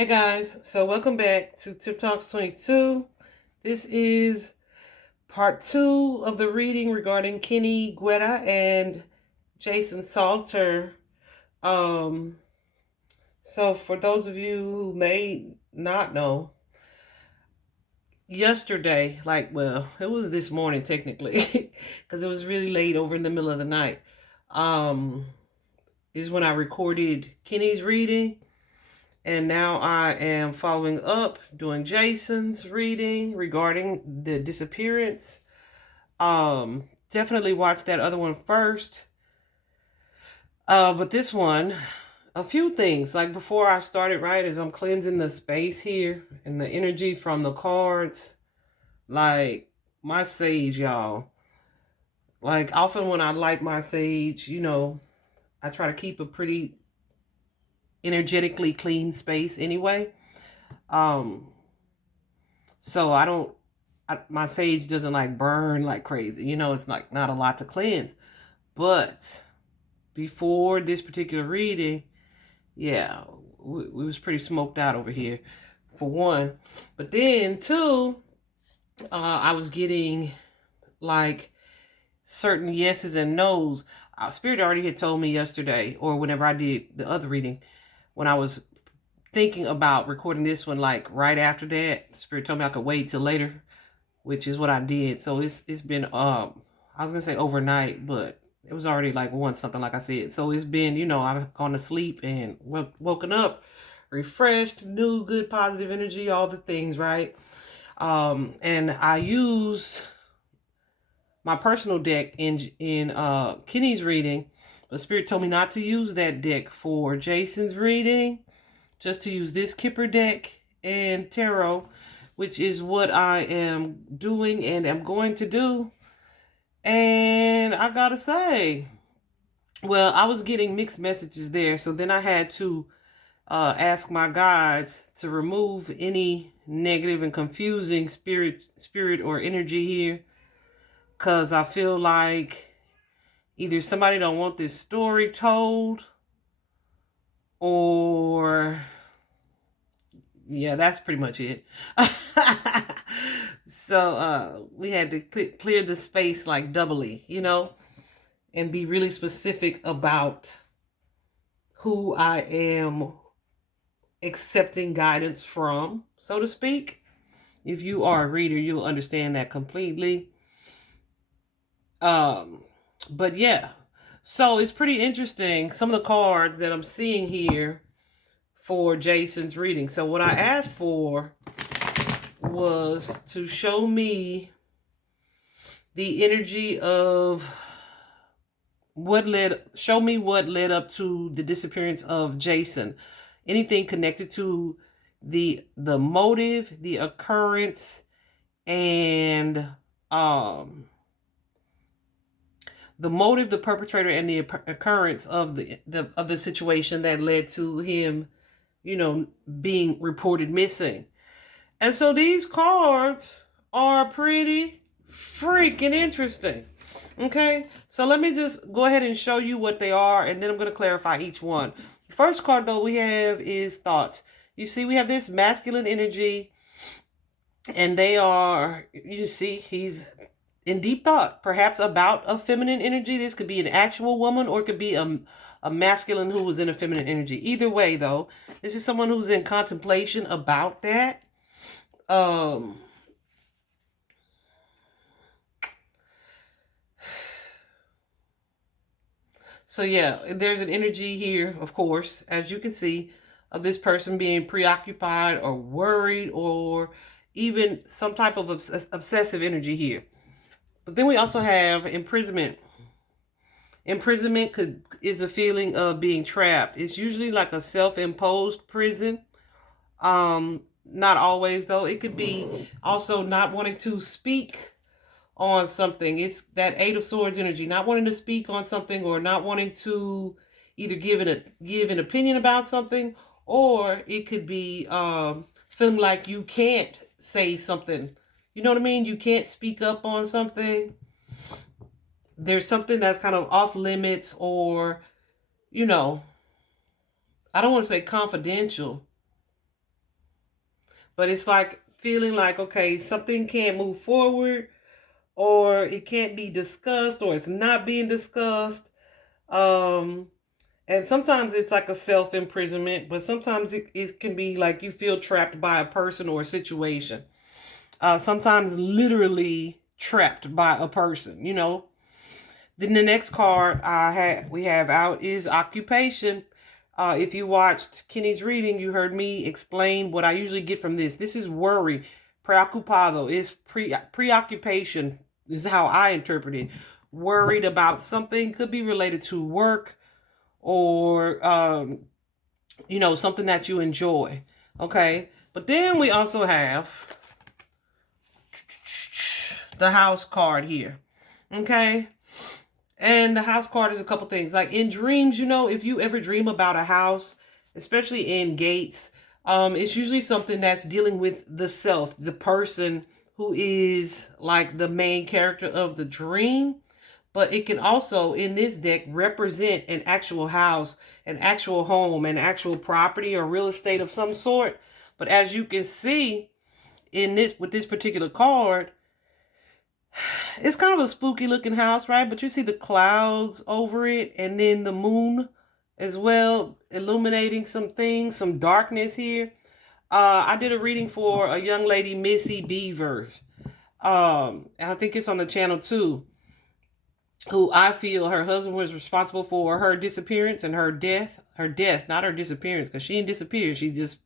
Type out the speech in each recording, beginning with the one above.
Hey guys, so welcome back to Tip Talks 22. This is part 2 of the reading regarding Kenny Guerra and Jason Salter. Um, so for those of you who may not know, yesterday, it was this morning technically, because it was really late over in the middle of the night, um, is when I recorded Kenny's reading. And now I am following up doing Jason's reading regarding the disappearance. Definitely watch that other one first. But this one, a few things. Like before I started, right, as I'm cleansing the space here and the energy from the cards, like my sage, y'all. Like often when I light my sage, I try to keep a pretty energetically clean space anyway. Um, So my sage doesn't like burn like crazy. It's like not a lot to cleanse. But before this particular reading, yeah, we was pretty smoked out over here, for one. But then, two, I was getting like certain yeses and nos. Spirit already had told me yesterday, or whenever I did the other reading, when I was thinking about recording this one, like right after that, Spirit told me I could wait till later, which is what I did. So it's been I was gonna say overnight, but it was already like one something, like I said. So it's been, I've gone to sleep and woken up refreshed, new, good, positive energy, all the things, right? And I used my personal deck in Kenny's reading, but Spirit told me not to use that deck for Jason's reading, just to use this Kipper deck and tarot, which is what I am doing and am going to do. And I gotta say, well, I was getting mixed messages there, so then I had to ask my guides to remove any negative and confusing spirit or energy here, because I feel like either somebody don't want this story told, or yeah, that's pretty much it. So we had to clear the space like doubly, and be really specific about who I am accepting guidance from, so to speak. If you are a reader, you'll understand that completely. But yeah, so it's pretty interesting, some of the cards that I'm seeing here for Jason's reading. So what I asked for was to show me the energy of what led up to the disappearance of Jason. Anything connected to the motive, the occurrence, and the motive, the perpetrator, and the occurrence of the situation that led to him, being reported missing. And so these cards are pretty freaking interesting. Okay, so let me just go ahead and show you what they are, and then I'm going to clarify each one. The first card, though, we have is thoughts. You see, we have this masculine energy, and they are, you see, he's in deep thought, perhaps about a feminine energy. This could be an actual woman, or it could be a masculine who was in a feminine energy. Either way, though, this is someone who's in contemplation about that. So yeah, there's an energy here, of course, as you can see, of this person being preoccupied or worried, or even some type of obsessive energy here. But then we also have imprisonment. Imprisonment is a feeling of being trapped. It's usually like a self-imposed prison. Not always, though. It could be also not wanting to speak on something. It's that Eight of Swords energy, not wanting to speak on something, or not wanting to either give an opinion about something, or it could be feeling like you can't say something. You know what I mean? You can't speak up on something. There's something that's kind of off limits, or I don't want to say confidential, but it's like feeling like, okay, something can't move forward, or it can't be discussed, or it's not being discussed. Um, and sometimes it's like a self-imprisonment, but sometimes it can be like you feel trapped by a person or a situation. Sometimes literally trapped by a person, you know. Then the next card we have out is occupation. If you watched Kenny's reading, you heard me explain what I usually get from this. This is worry, preocupado. It's preoccupation is how I interpret it. Worried about something, could be related to work, or something that you enjoy. Okay, but then we also have the house card here. Okay, and the house card is a couple things. Like in dreams, if you ever dream about a house, especially in gates, it's usually something that's dealing with the self, the person who is like the main character of the dream. But it can also, in this deck, represent an actual house, an actual home, an actual property or real estate of some sort. But as you can see with this particular card, it's kind of a spooky looking house, right? But you see the clouds over it, and then the moon as well, illuminating some things, some darkness here. I did a reading for a young lady, Missy Beavers. And I think it's on the channel too, who I feel her husband was responsible for her disappearance and her death, not her disappearance, because she didn't disappear. She just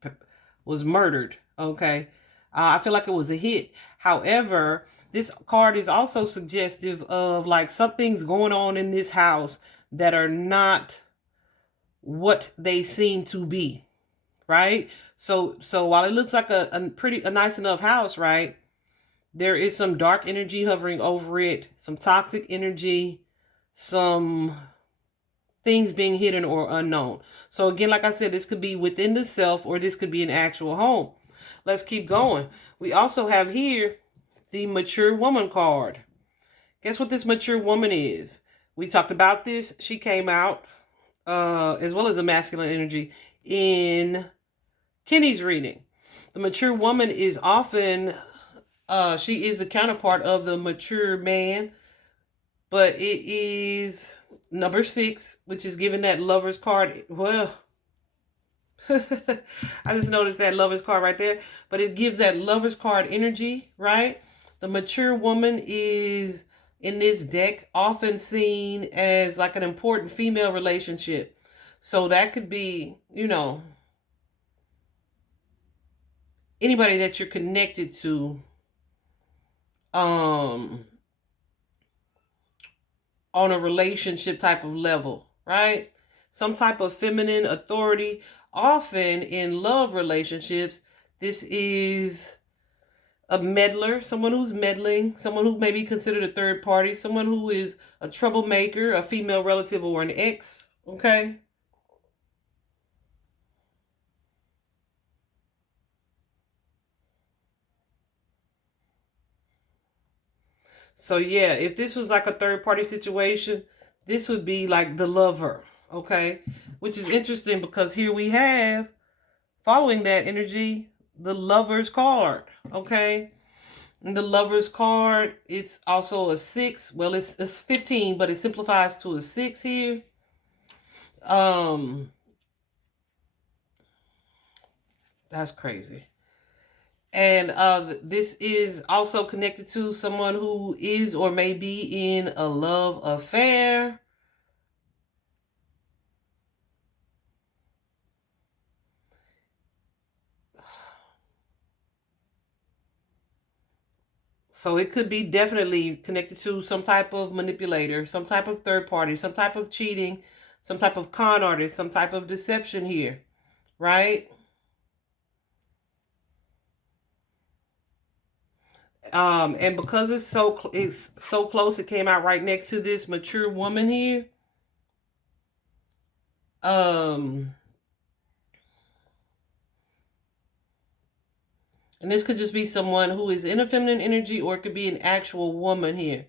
was murdered. Okay. I feel like it was a hit. However, this card is also suggestive of like something's going on in this house that are not what they seem to be, right? So while it looks like a nice enough house, right, there is some dark energy hovering over it, some toxic energy, some things being hidden or unknown. So again, like I said, this could be within the self, or this could be an actual home. Let's keep going. We also have here the mature woman card. Guess what this mature woman is? We talked about this. She came out as well as the masculine energy in Kenny's reading. The mature woman is often she is the counterpart of the mature man, but it is number 6, which is given that Lover's card. Well, I just noticed that Lover's card right there, but it gives that Lover's card energy, right? The mature woman is, in this deck, often seen as like an important female relationship. So that could be, anybody that you're connected to, on a relationship type of level, right? Some type of feminine authority. Often in love relationships, this is a meddler, someone who's meddling, someone who may be considered a third party, someone who is a troublemaker, a female relative, or an ex, okay? So yeah, if this was like a third party situation, this would be like the lover, okay? Which is interesting because here we have, following that energy, the Lover's card, okay? And the Lover's card, it's also a 6. Well, it's 15, but it simplifies to a 6 here. That's crazy. And this is also connected to someone who is or may be in a love affair. So it could be definitely connected to some type of manipulator, some type of third party, some type of cheating, some type of con artist, some type of deception here, right? And because it's so close, it came out right next to this mature woman here. And this could just be someone who is in a feminine energy, or it could be an actual woman here.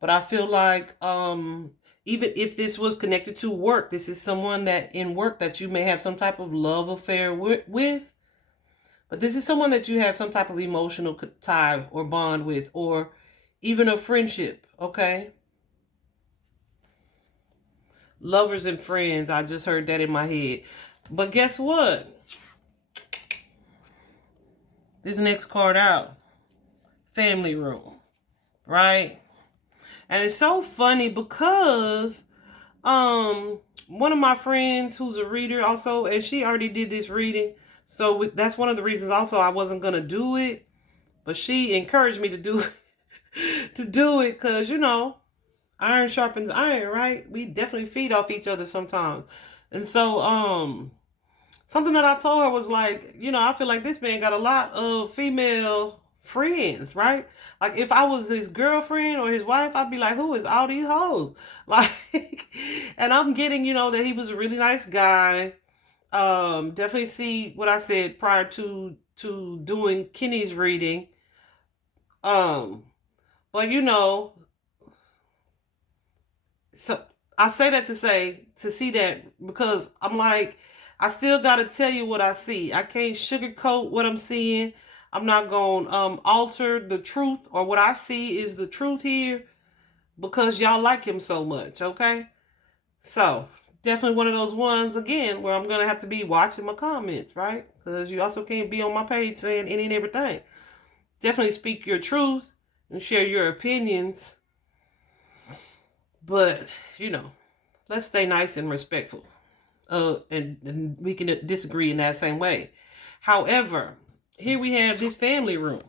But I feel like even if this was connected to work, this is someone that in work that you may have some type of love affair with. But this is someone that you have some type of emotional tie or bond with, or even a friendship, okay? Lovers and friends, I just heard that in my head. But guess what? This next card out, family room, right? And it's so funny because one of my friends who's a reader also, and she already did this reading, so that's one of the reasons also I wasn't gonna do it, but she encouraged me to do it, because iron sharpens iron, right? We definitely feed off each other sometimes. And so something that I told her was like, I feel like this man got a lot of female friends, right? Like if I was his girlfriend or his wife, I'd be like, who is all these hoes? Like, and I'm getting, that he was a really nice guy. Definitely see what I said prior to doing Kenny's reading. But so I say that to see that, because I'm like, I still gotta tell you what I see. I can't sugarcoat what I'm seeing. I'm not gonna alter the truth, or what I see is the truth here, because y'all like him so much, okay? So definitely one of those ones again where I'm gonna have to be watching my comments, right? Because you also can't be on my page saying any and everything. Definitely speak your truth and share your opinions, but let's stay nice and respectful. And we can disagree in that same way. However, here we have this family room.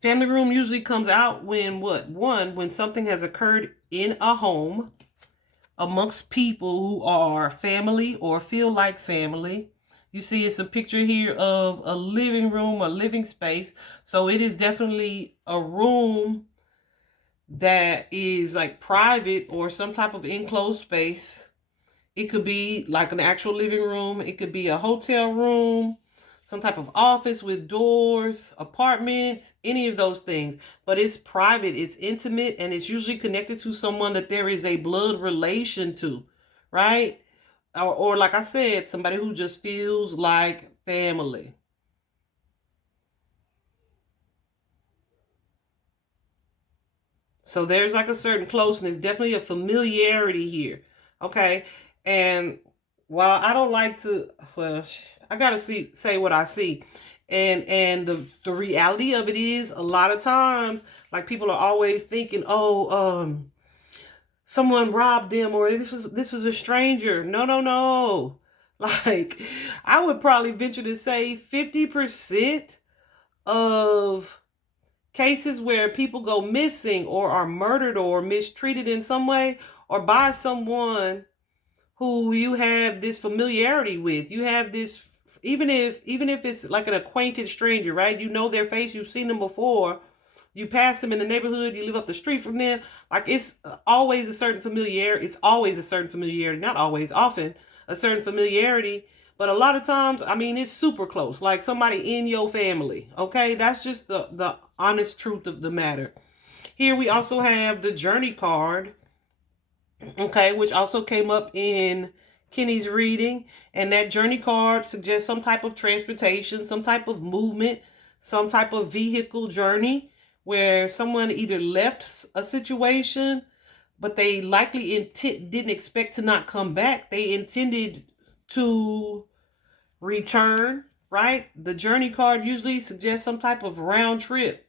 Family room usually comes out when what? One, when something has occurred in a home amongst people who are family or feel like family. You see, it's a picture here of a living room, a living space. So it is definitely a room that is like private or some type of enclosed space. It could be like an actual living room. It could be a hotel room, some type of office with doors, apartments, any of those things. But it's private, it's intimate, and it's usually connected to someone that there is a blood relation to, right? Or like I said, somebody who just feels like family. So there's like a certain closeness, definitely a familiarity here. Okay. And while I don't like to, well, I gotta say what I see. And the reality of it is, a lot of times, like, people are always thinking, oh, someone robbed them, or this was a stranger. No, no, no. Like, I would probably venture to say 50% of cases where people go missing or are murdered or mistreated in some way, or by someone who you have this familiarity with. You have this, even if it's like an acquainted stranger, right? You know their face, you've seen them before, you pass them in the neighborhood, you live up the street from them. Like, it's always a certain familiarity. It's always a certain familiarity, not always, often a certain familiarity. But a lot of times, I mean, it's super close, like somebody in your family. Okay, that's just the honest truth of the matter. Here we also have the journey card, okay, which also came up in Kenny's reading. And that journey card suggests some type of transportation, some type of movement, some type of vehicle journey, where someone either left a situation, but they likely didn't expect to not come back. They intended to return, right? The journey card usually suggests some type of round trip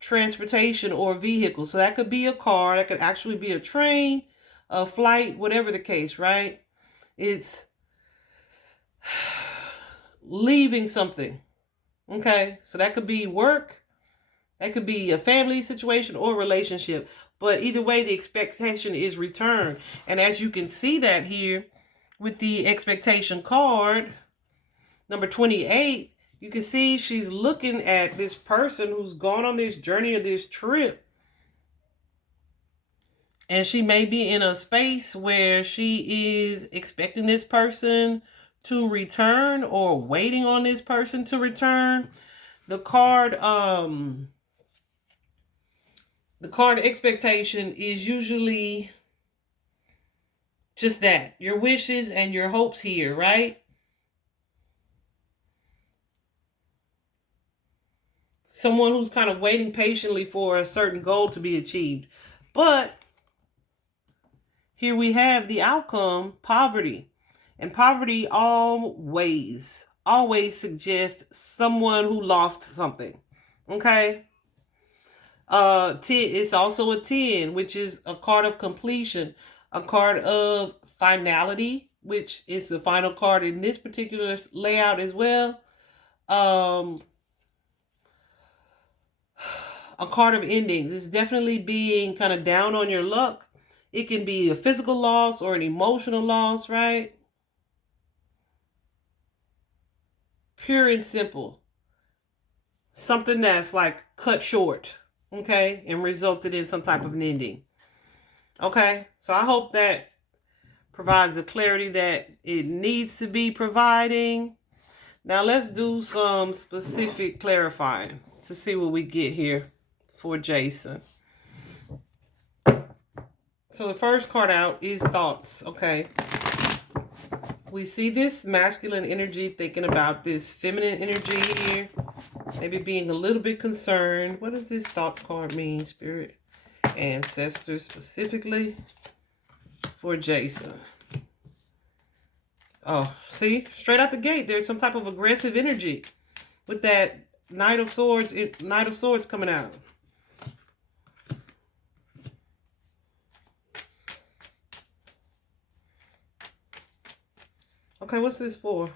transportation or vehicle. So that could be a car, that could actually be a train, a flight, whatever the case, right? It's leaving something. Okay, so that could be work, that could be a family situation or relationship. But either way, the expectation is return. And as you can see that here with the expectation card, number 28, you can see she's looking at this person who's gone on this journey or this trip. And she may be in a space where she is expecting this person to return or waiting on this person to return. The card expectation is usually just that, your wishes and your hopes here, right? someone who's kind of waiting patiently for a certain goal to be achieved. But here we have the outcome, poverty. And poverty always suggests someone who lost something. Okay? 10, it's also a 10, which is a card of completion, a card of finality, which is the final card in this particular layout as well. A card of endings. It's definitely being kind of down on your luck. It can be a physical loss or an emotional loss, right? Pure and simple. Something that's like cut short, okay, and resulted in some type of an ending. Okay, so I hope that provides the clarity that it needs to be providing. Now let's do some specific clarifying to see what we get here for Jason. So the first card out is thoughts, okay? We see this masculine energy thinking about this feminine energy here. Maybe being a little bit concerned. What does this thoughts card mean, Spirit? Ancestors specifically for Jason. Oh, see? Straight out the gate, there's some type of aggressive energy with that Knight of Swords coming out. Okay, what's this for?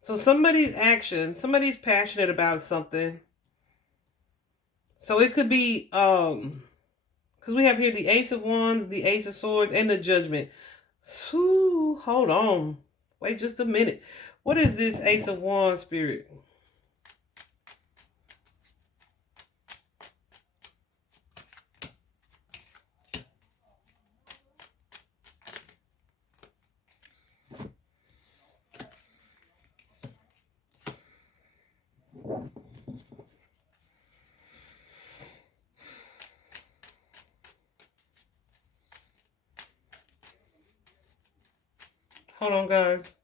So somebody's action, somebody's passionate about something. So it could be, because we have here the Ace of Wands, the Ace of Swords, and the Judgment. Ooh, hold on. Wait just a minute. What is this Ace of Wands, Spirit? Hold on, guys.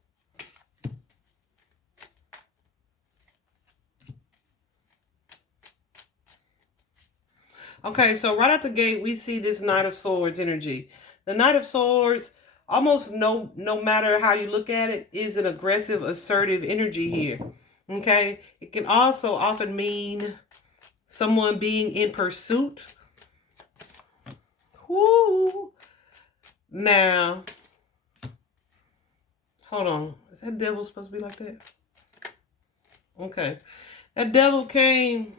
Okay, so right out the gate, we see this Knight of Swords energy. The Knight of Swords, almost no matter how you look at it, is an aggressive, assertive energy here. Okay? It can also often mean someone being in pursuit. Whoo! Now, hold on. Is that devil supposed to be like that? Okay. That devil came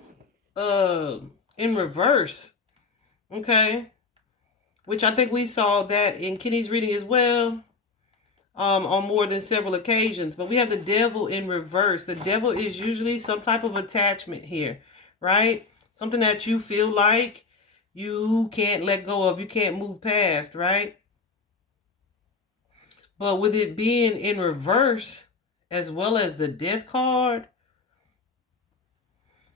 in reverse. Okay. Which I think we saw that in Kenny's reading as well. On more than several occasions. But we have the devil in reverse. The devil is usually some type of attachment here. Right? Something that you feel like you can't let go of. You can't move past. Right? But with it being in reverse, as well as the death card,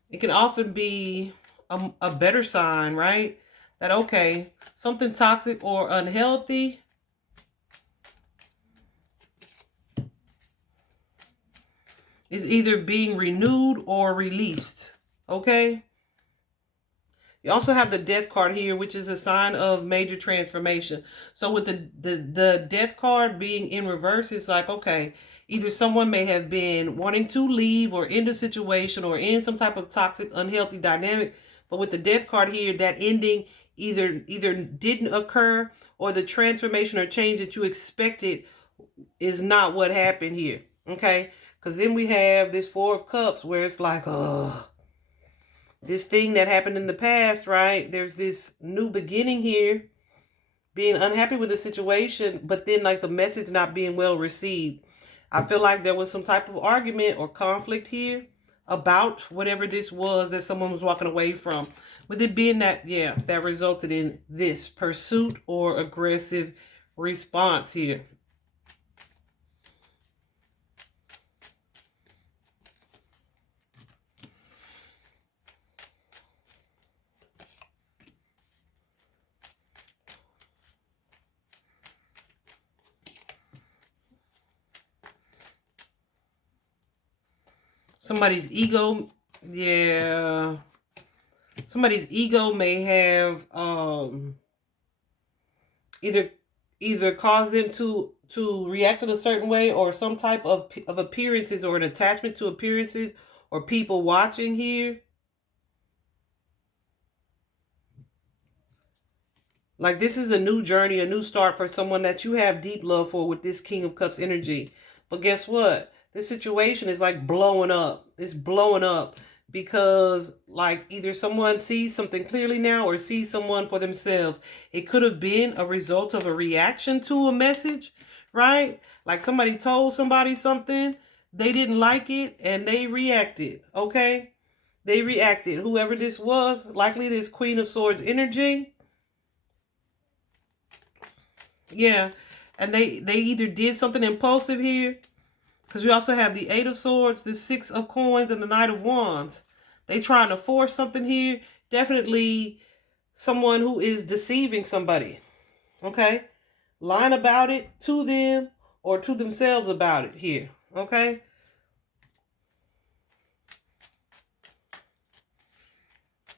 it can often be a better sign, right? That, okay, something toxic or unhealthy is either being renewed or released, okay? You also have the death card here, which is a sign of major transformation. So with the death card being in reverse, it's like, okay, either someone may have been wanting to leave or end a situation or in some type of toxic, unhealthy dynamic. But with the death card here, that ending either didn't occur or the transformation or change that you expected is not what happened here. Okay? Because then we have this Four of Cups where it's like, this thing that happened in the past, right? There's this new beginning here, being unhappy with the situation, but then like the message not being well received. I feel like there was some type of argument or conflict here about whatever this was that someone was walking away from. With it being that, yeah, that resulted in this pursuit or aggressive response here. Somebody's ego, yeah. Somebody's ego may have either cause them to react in a certain way, or some type of appearances, or an attachment to appearances or people watching here. Like, this is a new journey, a new start for someone that you have deep love for with this King of Cups energy. But guess what? This situation is like blowing up. It's blowing up because, like, either someone sees something clearly now or sees someone for themselves. It could have been a result of a reaction to a message, right? Like, somebody told somebody something, they didn't like it, and they reacted, okay? They reacted. Whoever this was, likely this Queen of Swords energy. Yeah, and they either did something impulsive here, because we also have the Eight of Swords, the Six of Coins, and the Knight of Wands. They trying to force something here. Definitely someone who is deceiving somebody, okay? Lying about it to them or to themselves about it here, okay?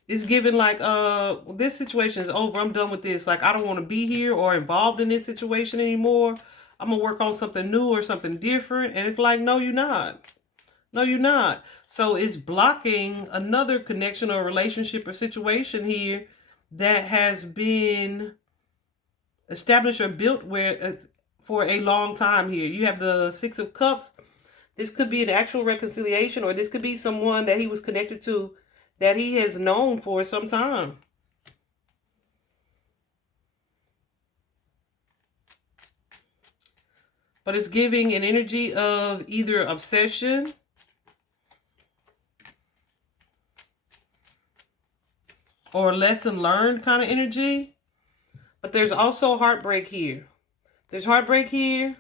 It's given like, this situation is over. I'm done with this. Like, I don't want to be here or involved in this situation anymore. I'm going to work on something new or something different. And it's like, no, you're not. No, you're not. So it's blocking another connection or relationship or situation here that has been established or built for a long time here. You have the Six of Cups. This could be an actual reconciliation, or this could be someone that he was connected to that he has known for some time. But it's giving an energy of either obsession or lesson learned kind of energy. But there's also heartbreak here. There's heartbreak here.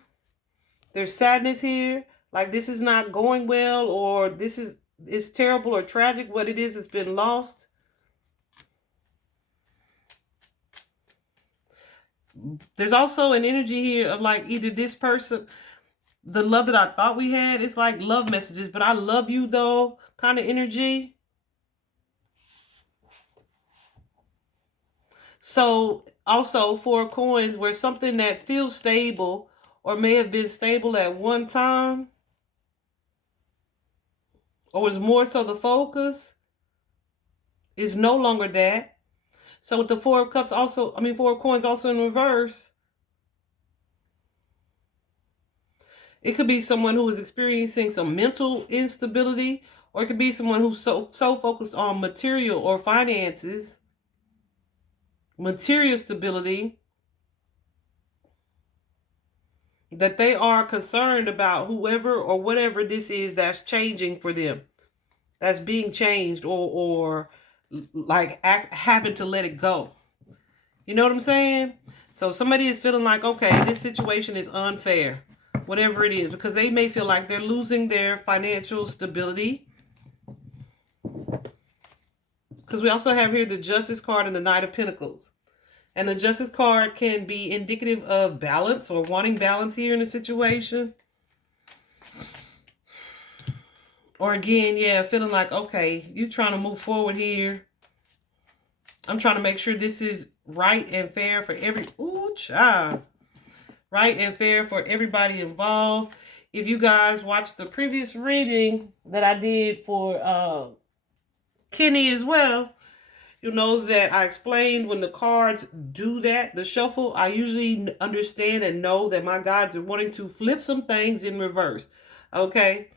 There's sadness here. Like, this is not going well, or this is terrible or tragic. What it is, it's been lost. There's also an energy here of like, either this person, the love that I thought we had, it's like love messages, but I love you though kind of energy. So also Four of Coins, where something that feels stable or may have been stable at one time, or was more so the focus, is no longer that. So with the Four of Cups also, Four of Coins also in reverse, it could be someone who is experiencing some mental instability, or it could be someone who's so focused on material or finances, material stability, that they are concerned about whoever or whatever this is that's changing for them, that's being changed, or like having to let it go. You know what I'm saying? So somebody is feeling like, okay, this situation is unfair, whatever it is, because they may feel like they're losing their financial stability. Because we also have here the Justice card and the Knight of Pentacles. And the Justice card can be indicative of balance or wanting balance here in a situation. Or again, yeah, feeling like, okay, you're trying to move forward here. I'm trying to make sure this is right and fair for right and fair for everybody involved. If you guys watched the previous reading that I did for Kenny as well, you'll know that I explained when the cards do that, the shuffle, I usually understand and know that my guides are wanting to flip some things in reverse. Okay?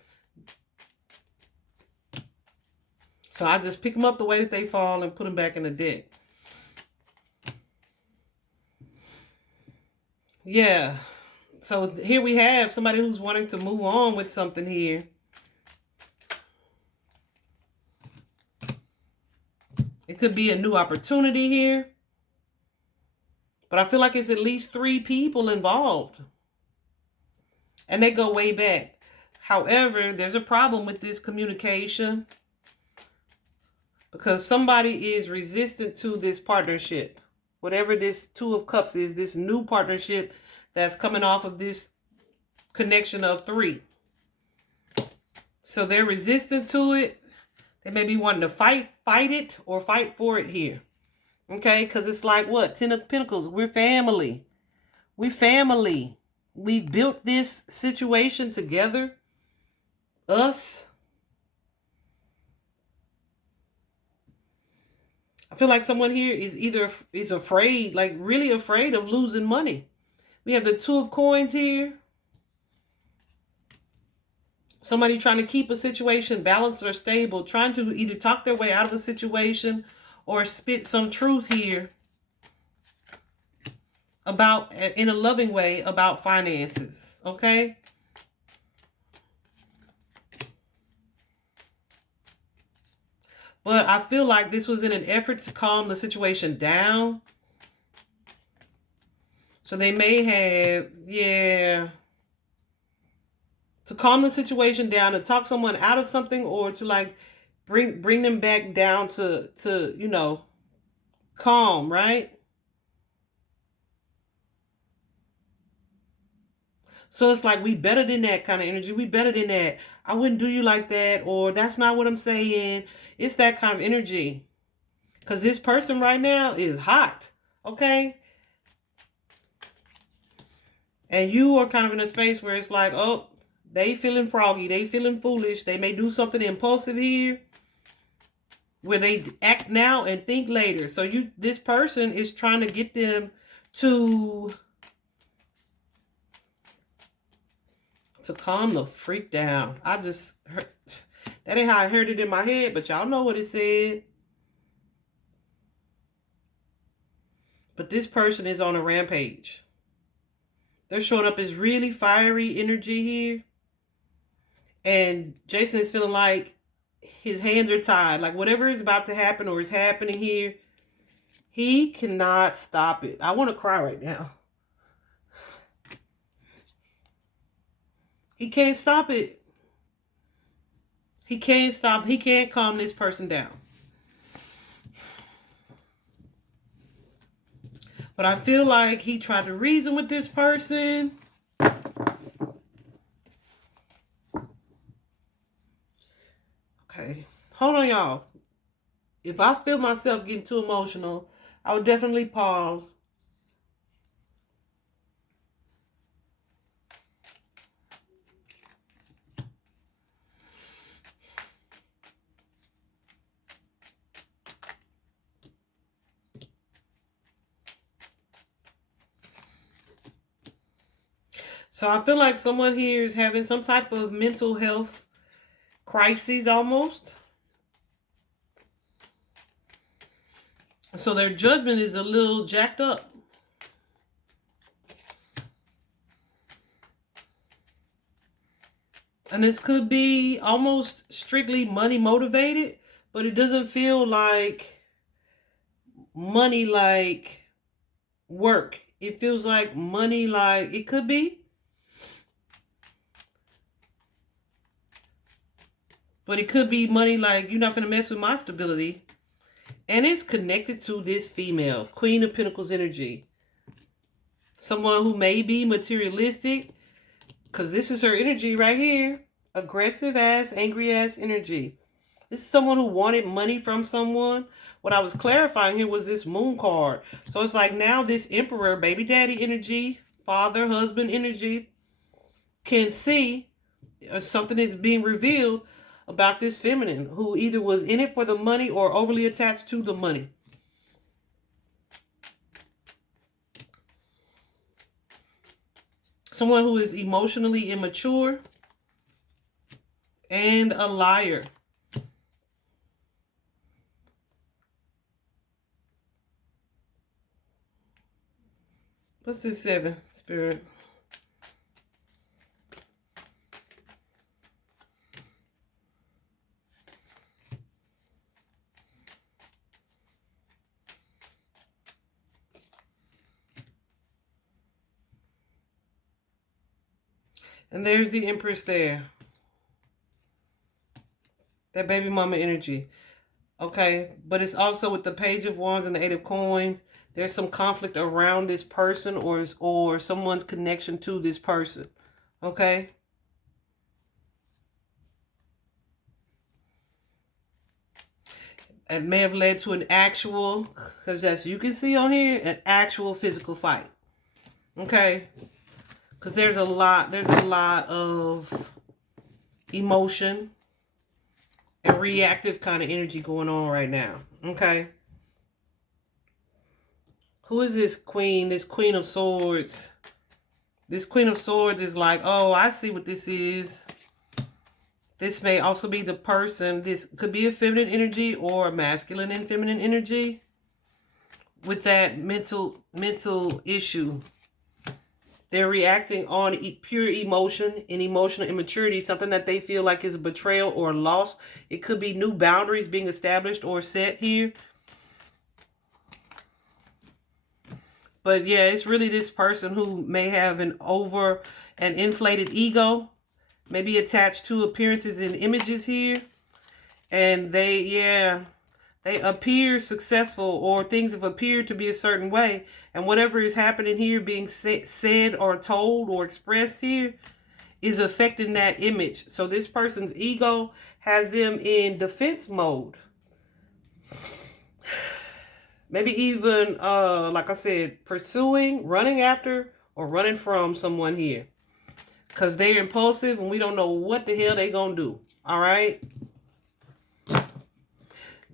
So I just pick them up the way that they fall and put them back in the deck. Yeah. So here we have somebody who's wanting to move on with something here. It could be a new opportunity here. But I feel like it's at least 3 people involved. And they go way back. However, there's a problem with this communication, because somebody is resistant to this partnership. Whatever this Two of Cups is, this new partnership that's coming off of this connection of 3. So they're resistant to it. They may be wanting to fight it or fight for it here. Okay, because it's like what? 10 of Pentacles. We're family. We family. We've built this situation together. Us. I feel like someone here is afraid, like really afraid of losing money. We have the Two of Coins here. Somebody trying to keep a situation balanced or stable, trying to either talk their way out of a situation or spit some truth here about, in a loving way, about finances. Okay? But I feel like this was in an effort to calm the situation down. So they may have, yeah, to calm the situation down, to talk someone out of something, or to like bring them back down to you know, calm, right? So it's like, we better than that kind of energy. We better than that. I wouldn't do you like that, or that's not what I'm saying. It's that kind of energy. Because this person right now is hot. Okay? And you are kind of in a space where it's like, oh, they feeling froggy. They feeling foolish. They may do something impulsive here, where they act now and think later. So this person is trying to get them to calm the freak down. I just heard, that ain't how I heard it in my head, but y'all know what it said. But this person is on a rampage. They're showing up as really fiery energy here. And Jason is feeling like his hands are tied. Like whatever is about to happen or is happening here, he cannot stop it. I want to cry right now. He can't stop it. He can't stop. He can't calm this person down. But I feel like he tried to reason with this person. Okay. Hold on, y'all. If I feel myself getting too emotional, I would definitely pause. So I feel like someone here is having some type of mental health crisis almost. So their judgment is a little jacked up. And this could be almost strictly money motivated, but it doesn't feel like money like work. It feels like money like, it could be. But it could be money like, you're not going to mess with my stability. And it's connected to this female, Queen of Pentacles energy. Someone who may be materialistic, because this is her energy right here. Aggressive ass, angry ass energy. This is someone who wanted money from someone. What I was clarifying here was this moon card. So it's like now this emperor, baby daddy energy, father, husband energy can see something is being revealed about this feminine who either was in it for the money or overly attached to the money. Someone who is emotionally immature and a liar. What's this 7, Spirit? And there's the Empress there. That baby mama energy. Okay, but it's also with the Page of Wands and the 8 of Coins. There's some conflict around this person or someone's connection to this person. Okay? It may have led to an actual, because as you can see on here, an actual physical fight. Okay? Because there's a lot of emotion and reactive kind of energy going on right now. Okay? Who is this queen? This Queen of Swords. This Queen of Swords is like, oh, I see what this is. This may also be the person. This could be a feminine energy or a masculine and feminine energy with that mental issue. They're reacting on pure emotion and emotional immaturity, something that they feel like is a betrayal or loss. It could be new boundaries being established or set here. But yeah, it's really this person who may have an inflated ego, maybe attached to appearances and images here. And they appear successful, or things have appeared to be a certain way. And whatever is happening here, being said or told or expressed here, is affecting that image. So this person's ego has them in defense mode. Maybe even, like I said, pursuing, running after, or running from someone here. Because they're impulsive and we don't know what the hell they're going to do. All right?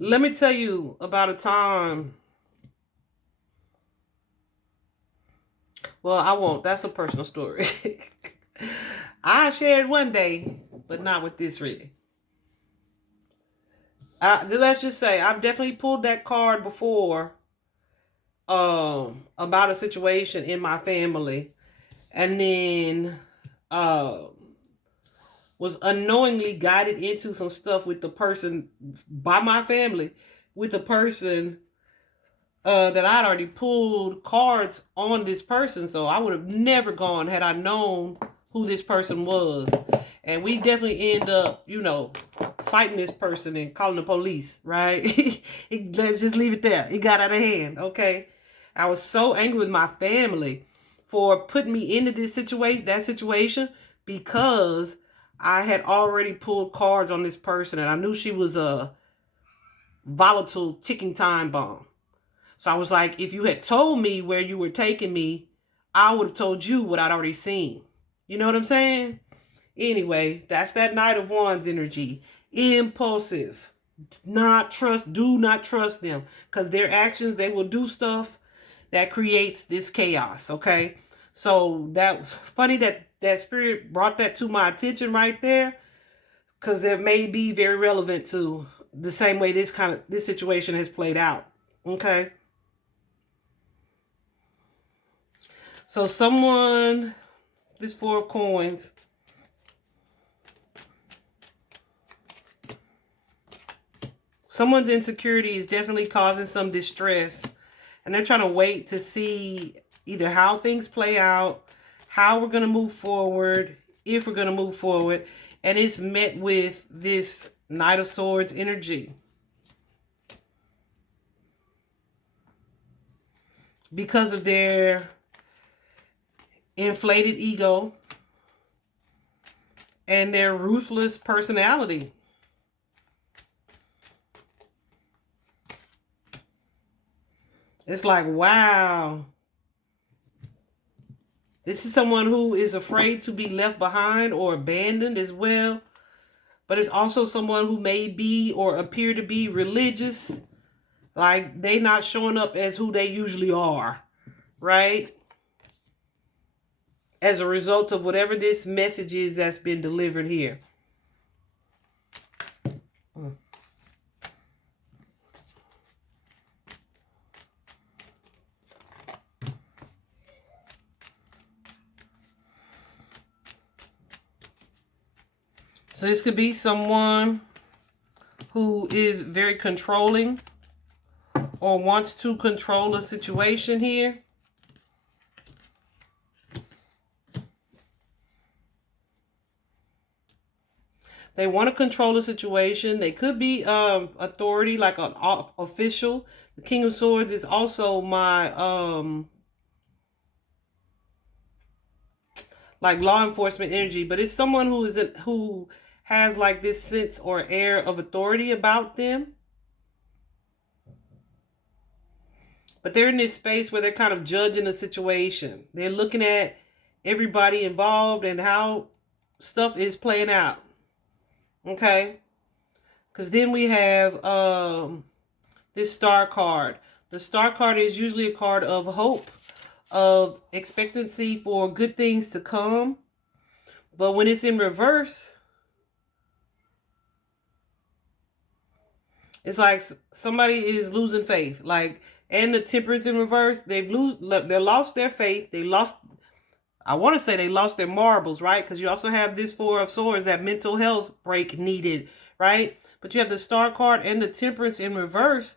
Let me tell you about a time. Well, I won't. That's a personal story. I shared one day, but not with this really. Let's just say I've definitely pulled that card before about a situation in my family, and then was unknowingly guided into some stuff with the person by my family, with the person that I'd already pulled cards on this person. So I would have never gone had I known who this person was. And we definitely end up, fighting this person and calling the police, right? Let's just leave it there. It got out of hand, okay? I was so angry with my family for putting me into this situation, because I had already pulled cards on this person and I knew she was a volatile ticking time bomb. So I was like, if you had told me where you were taking me, I would have told you what I'd already seen. You know what I'm saying? Anyway, that's that Knight of Wands energy. Impulsive. Do not trust them. Because their actions, they will do stuff that creates this chaos, okay? So that's funny that spirit brought that to my attention right there. Because it may be very relevant to the same way this situation has played out. Okay? So someone, this Four of Coins, someone's insecurity is definitely causing some distress. And they're trying to wait to see either how things play out, how we're going to move forward, if we're going to move forward. And it's met with this Knight of Swords energy. Because of their inflated ego and their ruthless personality. It's like, wow. This is someone who is afraid to be left behind or abandoned as well. But it's also someone who may be or appear to be religious. Like, they not showing up as who they usually are. Right? As a result of whatever this message is that's been delivered here. So this could be someone who is very controlling or wants to control a situation here. They want to control the situation. They could be authority, like an official. The King of Swords is also my like law enforcement energy, but it's someone who has like this sense or air of authority about them. But they're in this space where they're kind of judging the situation. They're looking at everybody involved and how stuff is playing out. Okay? Because then we have this star card. The star card is usually a card of hope, of expectancy for good things to come. But when it's in reverse, it's like somebody is losing faith. Like, and the temperance in reverse, they lost their faith. They lost, I want to say they lost their marbles, right? Because you also have this Four of Swords, that mental health break needed, right? But you have the star card and the temperance in reverse,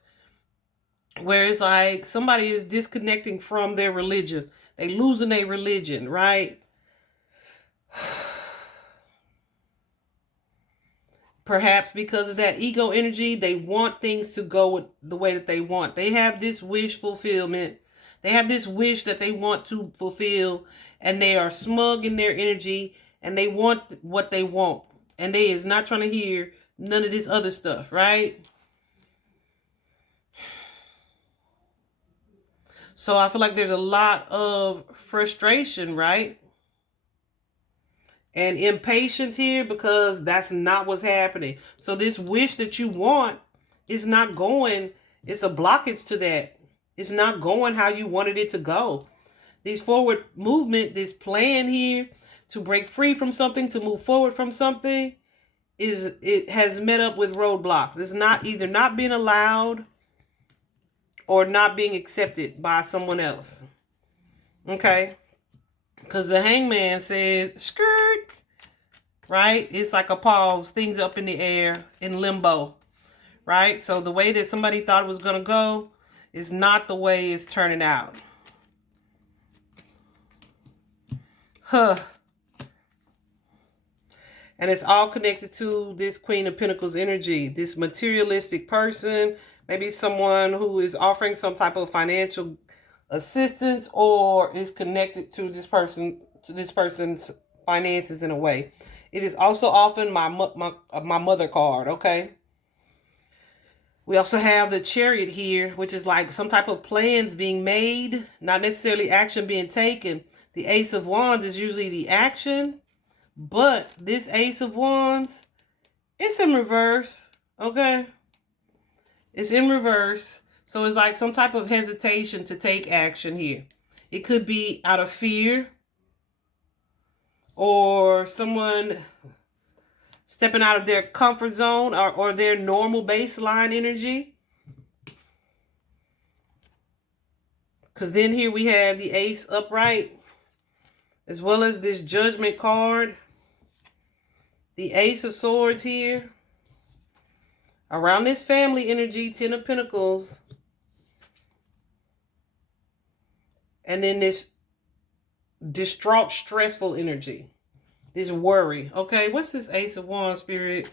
where it's like somebody is disconnecting from their religion. They losing their religion, right? Perhaps because of that ego energy, they want things to go the way that they want. They have this wish fulfillment. They have this wish that they want to fulfill, and they are smug in their energy, and they want what they want. And they is not trying to hear none of this other stuff, right? So I feel like there's a lot of frustration, right? And impatience here, because that's not what's happening. So this wish that you want is not going, it's a blockage to that. It's not going how you wanted it to go. This forward movement, this plan here to break free from something, to move forward from something, it has met up with roadblocks. It's not either not being allowed or not being accepted by someone else. Okay? Because the Hangman says, skirt, right? It's like a pause, things up in the air, in limbo, right? So the way that somebody thought it was going to go is not the way it's turning out. Huh. And it's all connected to this Queen of Pentacles energy, this materialistic person, maybe someone who is offering some type of financial assistance or is connected to this person's finances in a way. It is also often my mother card, okay? We also have the Chariot here, which is like some type of plans being made, not necessarily action being taken. The Ace of Wands is usually the action, but this Ace of Wands, it's in reverse, okay? It's in reverse. So it's like some type of hesitation to take action here. It could be out of fear, or someone stepping out of their comfort zone, or their normal baseline energy. Because then here we have the Ace upright, as well as this Judgment card. The Ace of Swords here. Around this family energy, Ten of Pentacles. And then this distraught, stressful energy. This worry. Okay, what's this Ace of Wands, Spirit?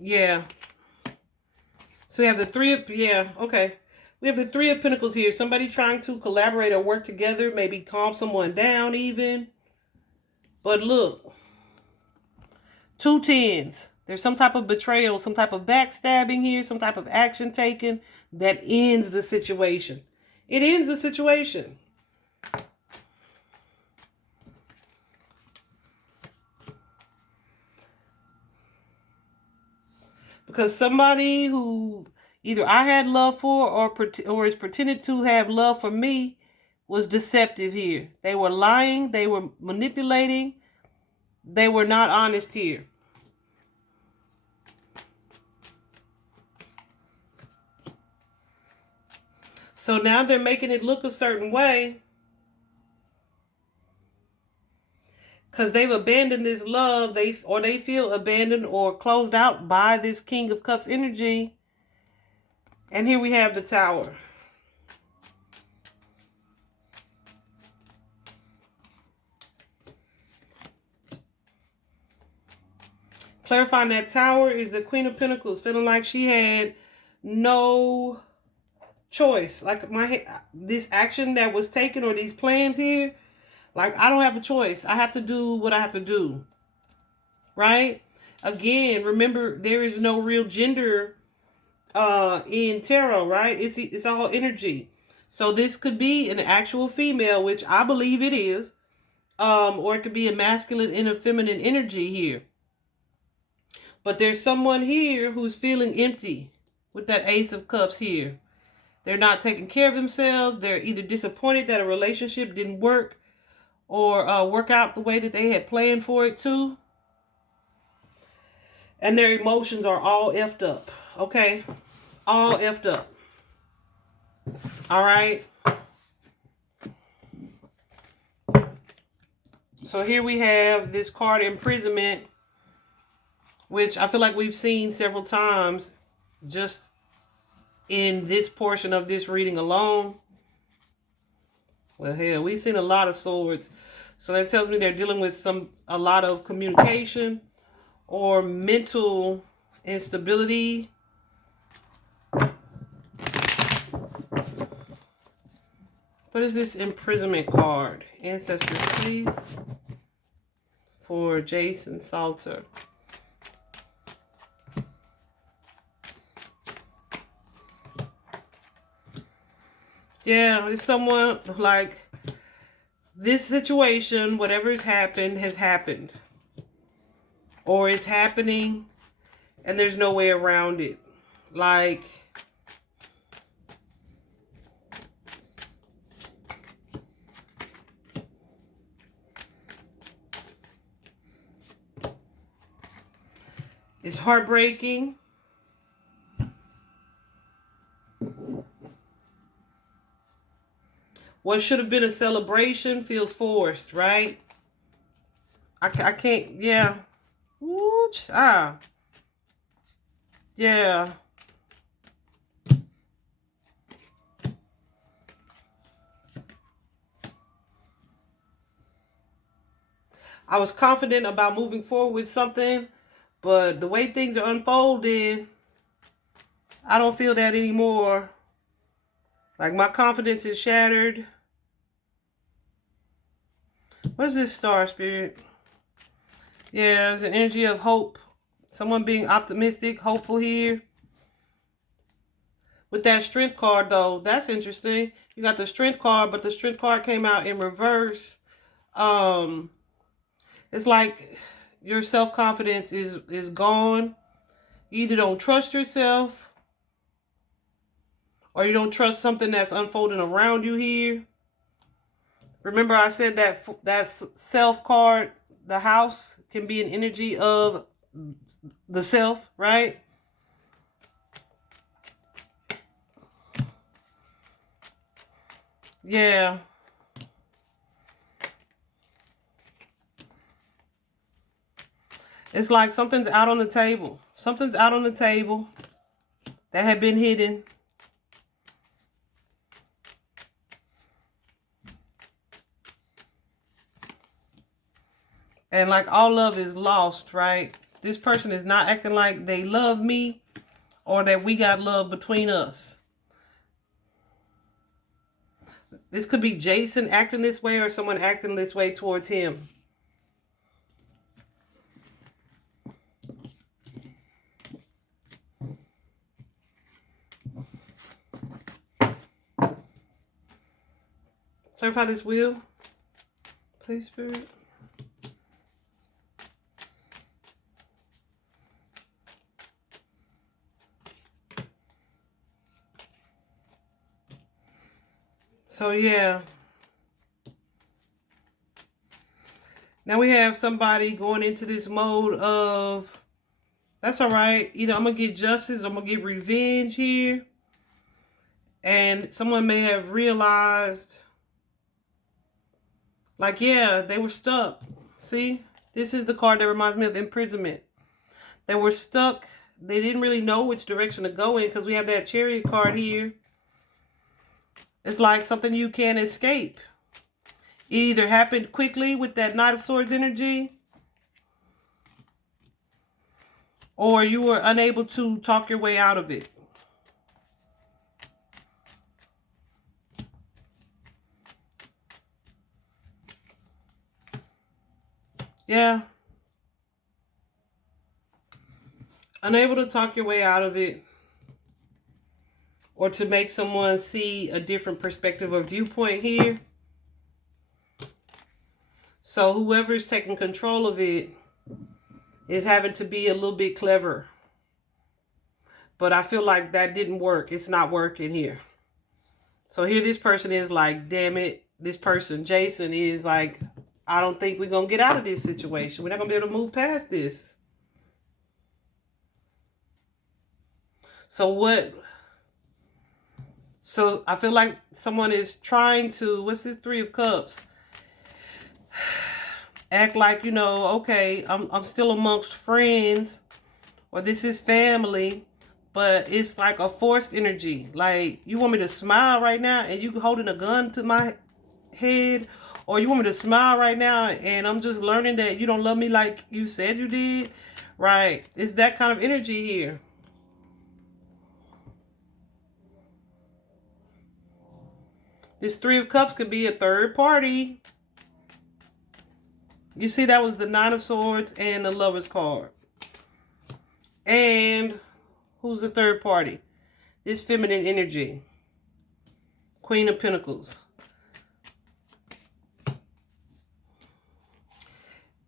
Yeah. So we have the Three of... Yeah, okay. We have the Three of Pentacles here. Somebody trying to collaborate or work together. Maybe calm someone down even. But look. 2 tens. There's some type of betrayal, some type of backstabbing here, some type of action taken that ends the situation. It ends the situation. Because somebody who either I had love for or is pretended to have love for me was deceptive here. They were lying. They were manipulating. They were not honest here. So now they're making it look a certain way because they've abandoned this love. They feel abandoned or closed out by this King of Cups energy. And here we have the Tower. Clarifying that Tower is the Queen of Pentacles, feeling like she had no choice. Like this action that was taken, or these plans here, like I don't have a choice. I have to do what I have to do. Right? Again, remember, there is no real gender in tarot, right? It's all energy. So this could be an actual female, which I believe it is, or it could be a masculine and a feminine energy here. But there's someone here who's feeling empty with that Ace of Cups here. They're not taking care of themselves. They're either disappointed that a relationship didn't work or work out the way that they had planned for it to. And their emotions are all effed up. Okay? All effed up. All right? So here we have this card, imprisonment, which I feel like we've seen several times just in this portion of this reading alone. Well, hell, we've seen a lot of swords. So that tells me they're dealing with a lot of communication or mental instability. What is this imprisonment card? Ancestors, please. For Jason Salter. Yeah, it's someone like this situation, whatever has happened. Or it's happening and there's no way around it. Like, it's heartbreaking. What should have been a celebration feels forced, right? I can't, yeah. Ooh, yeah. I was confident about moving forward with something, but the way things are unfolding, I don't feel that anymore. Like, my confidence is shattered. What is this, Star Spirit? Yeah, it's an energy of hope. Someone being optimistic, hopeful here. With that Strength card, though, that's interesting. You got the Strength card, but the Strength card came out in reverse. It's like your self-confidence is gone. You either don't trust yourself, or you don't trust something that's unfolding around you here. Remember I said that self card, the house, can be an energy of the self, right? Yeah. It's like something's out on the table. Something's out on the table that had been hidden. And like all love is lost, right? This person is not acting like they love me or that we got love between us. This could be Jason acting this way or someone acting this way towards him. Clarify this wheel, please, Spirit. So, yeah. Now we have somebody going into this mode of, that's all right. Either I'm going to get justice or I'm going to get revenge here. And someone may have realized, like, yeah, they were stuck. See? This is the card that reminds me of imprisonment. They were stuck. They didn't really know which direction to go in because we have that Chariot card here. It's like something you can't escape. It either happened quickly with that Knight of Swords energy, or you were unable to talk your way out of it. Yeah. Unable to talk your way out of it, or to make someone see a different perspective or viewpoint here. So whoever's taking control of it is having to be a little bit clever. But I feel like that didn't work. It's not working here. So here this person is like, damn it. This person, Jason, is like, I don't think we're going to get out of this situation. We're not going to be able to move past this. So I feel like someone is trying to, what's this 3 of Cups? Act like, you know, okay, I'm still amongst friends, or this is family, but it's like a forced energy. Like, you want me to smile right now and you holding a gun to my head, or you want me to smile right now and I'm just learning that you don't love me like you said you did, right? It's that kind of energy here. This 3 of Cups could be a third party. You see, that was the 9 of Swords and the Lover's card. And who's the third party? This feminine energy. Queen of Pentacles.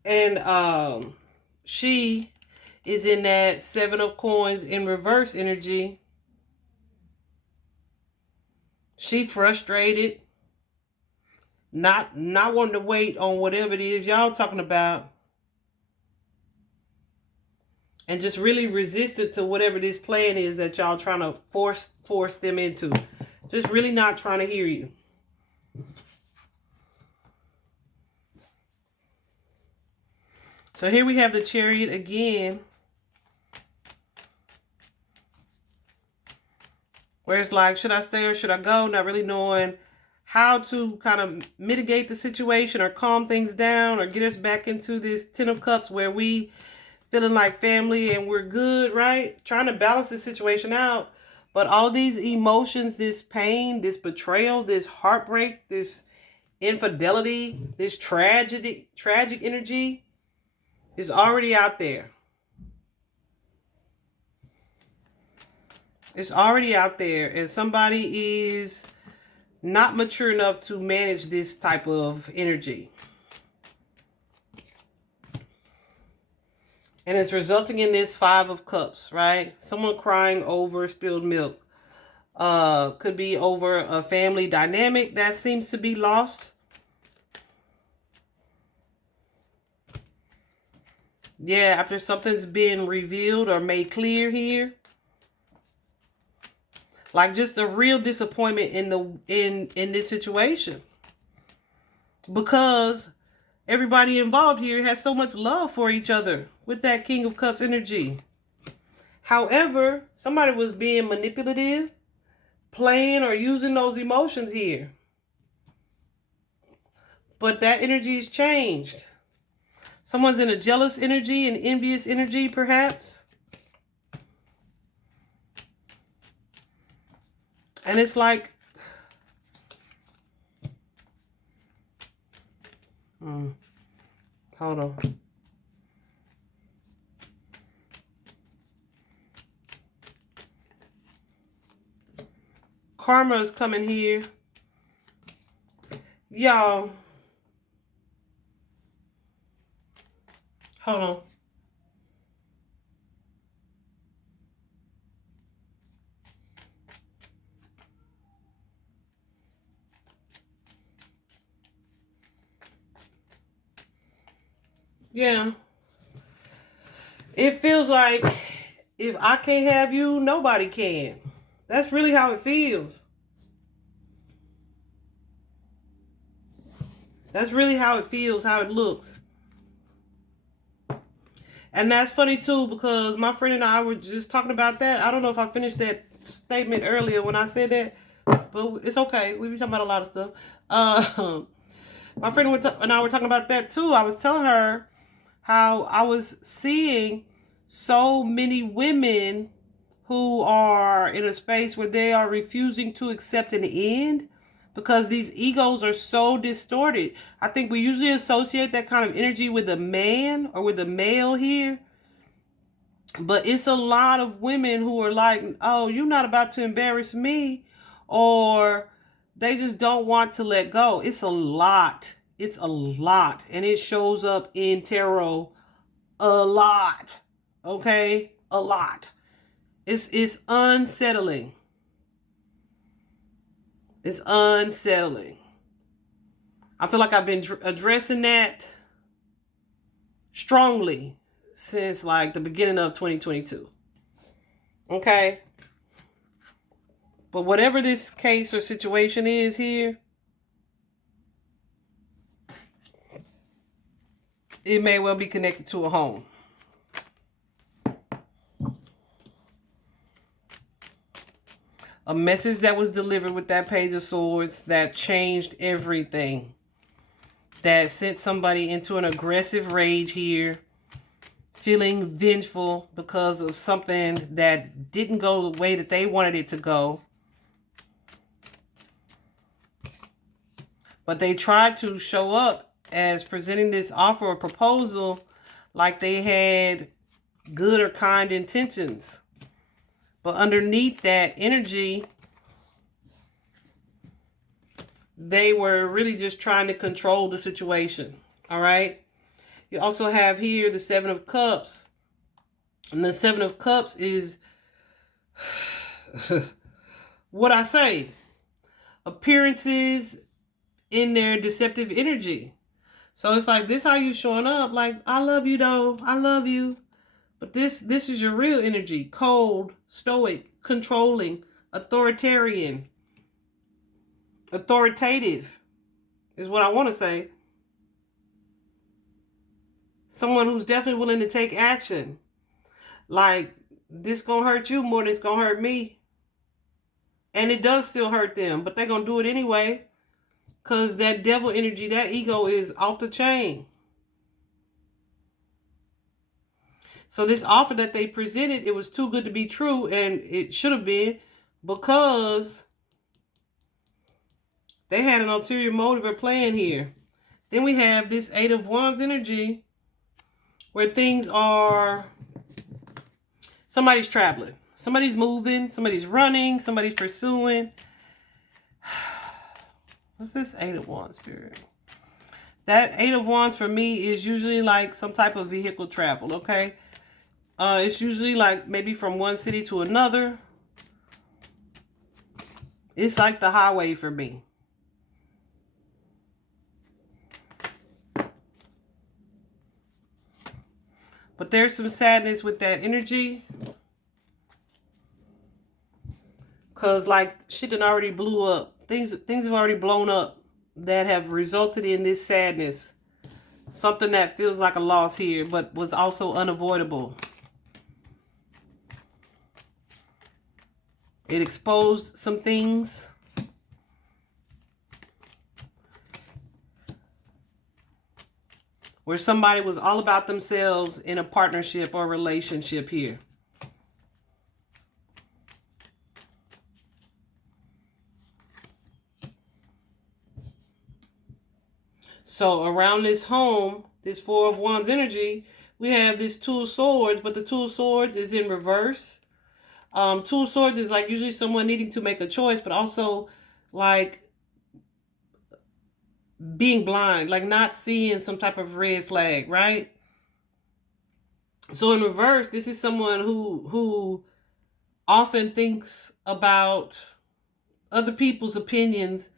And she is in that 7 of Coins in reverse energy. She frustrated. Not wanting to wait on whatever it is y'all talking about. And just really resistant to whatever this plan is that y'all trying to force them into. Just really not trying to hear you. So here we have the Chariot again. Where it's like, should I stay or should I go? Not really knowing how to kind of mitigate the situation or calm things down or get us back into this 10 of Cups where we feeling like family and we're good, right? Trying to balance the situation out. But all these emotions, this pain, this betrayal, this heartbreak, this infidelity, this tragic energy is already out there. It's already out there, and somebody is not mature enough to manage this type of energy. And it's resulting in this 5 of Cups, right? Someone crying over spilled milk. Could be over a family dynamic that seems to be lost. Yeah, after something's been revealed or made clear here. Like just a real disappointment in this situation. Because everybody involved here has so much love for each other with that King of Cups energy. However, somebody was being manipulative, playing or using those emotions here. But that energy has changed. Someone's in a jealous energy, an envious energy, perhaps. And it's like, hold on. Karma is coming here. Y'all. Hold on. Yeah. It feels like if I can't have you, nobody can. That's really how it feels. That's really how it feels, how it looks. And that's funny too, because my friend and I were just talking about that. I don't know if I finished that statement earlier when I said that, but it's okay. We were talking about a lot of stuff. My friend and I were talking about that too. I was telling her how I was seeing so many women who are in a space where they are refusing to accept an end because these egos are so distorted. I think we usually associate that kind of energy with a man or with a male here. But it's a lot of women who are like, oh, you're not about to embarrass me. Or they just don't want to let go. It's a lot. It's a lot. And it shows up in tarot a lot. Okay? A lot. It's unsettling. It's unsettling. I feel like I've been addressing that strongly since like the beginning of 2022. Okay? But whatever this case or situation is here, it may well be connected to a home. A message that was delivered with that Page of Swords that changed everything. That sent somebody into an aggressive rage here. Feeling vengeful because of something that didn't go the way that they wanted it to go. But they tried to show up as presenting this offer or proposal like they had good or kind intentions. But underneath that energy, they were really just trying to control the situation. All right. You also have here the Seven of Cups. And the Seven of Cups is what I say. Appearances in their deceptive energy. So it's like, this how you showing up. Like, I love you though. I love you. But this is your real energy. Cold, stoic, controlling, authoritarian, authoritative is what I want to say. Someone who's definitely willing to take action. Like, this gonna hurt you more than it's gonna hurt me. And it does still hurt them, but they're gonna do it anyway. Because that devil energy, that ego is off the chain. So this offer that they presented, it was too good to be true, and it should have been, because they had an ulterior motive or plan here. Then we have this Eight of Wands energy, where things are, somebody's traveling, somebody's moving, somebody's running, somebody's pursuing. What's this Eight of Wands, Spirit? That Eight of Wands for me is usually like some type of vehicle travel, okay? It's usually like maybe from one city to another. It's like the highway for me. But there's some sadness with that energy. Because like shit done already blew up. Things have already blown up that have resulted in this sadness. Something that feels like a loss here, but was also unavoidable. It exposed some things. Where somebody was all about themselves in a partnership or relationship here. So around this home, this Four of Wands energy, we have this Two of Swords, but the Two of Swords is in reverse. Two of Swords is like usually someone needing to make a choice, but also like being blind, like not seeing some type of red flag, right? So in reverse, this is someone who often thinks about other people's opinions,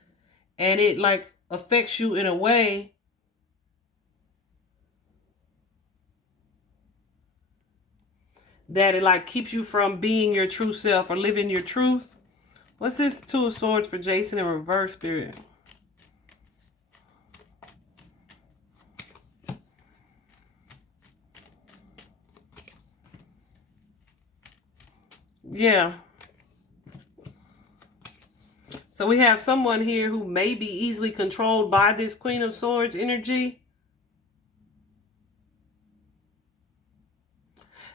and it like affects you in a way that it like keeps you from being your true self or living your truth. What's this Two of Swords for Jason in reverse, Spirit? Yeah. So we have someone here who may be easily controlled by this Queen of Swords energy.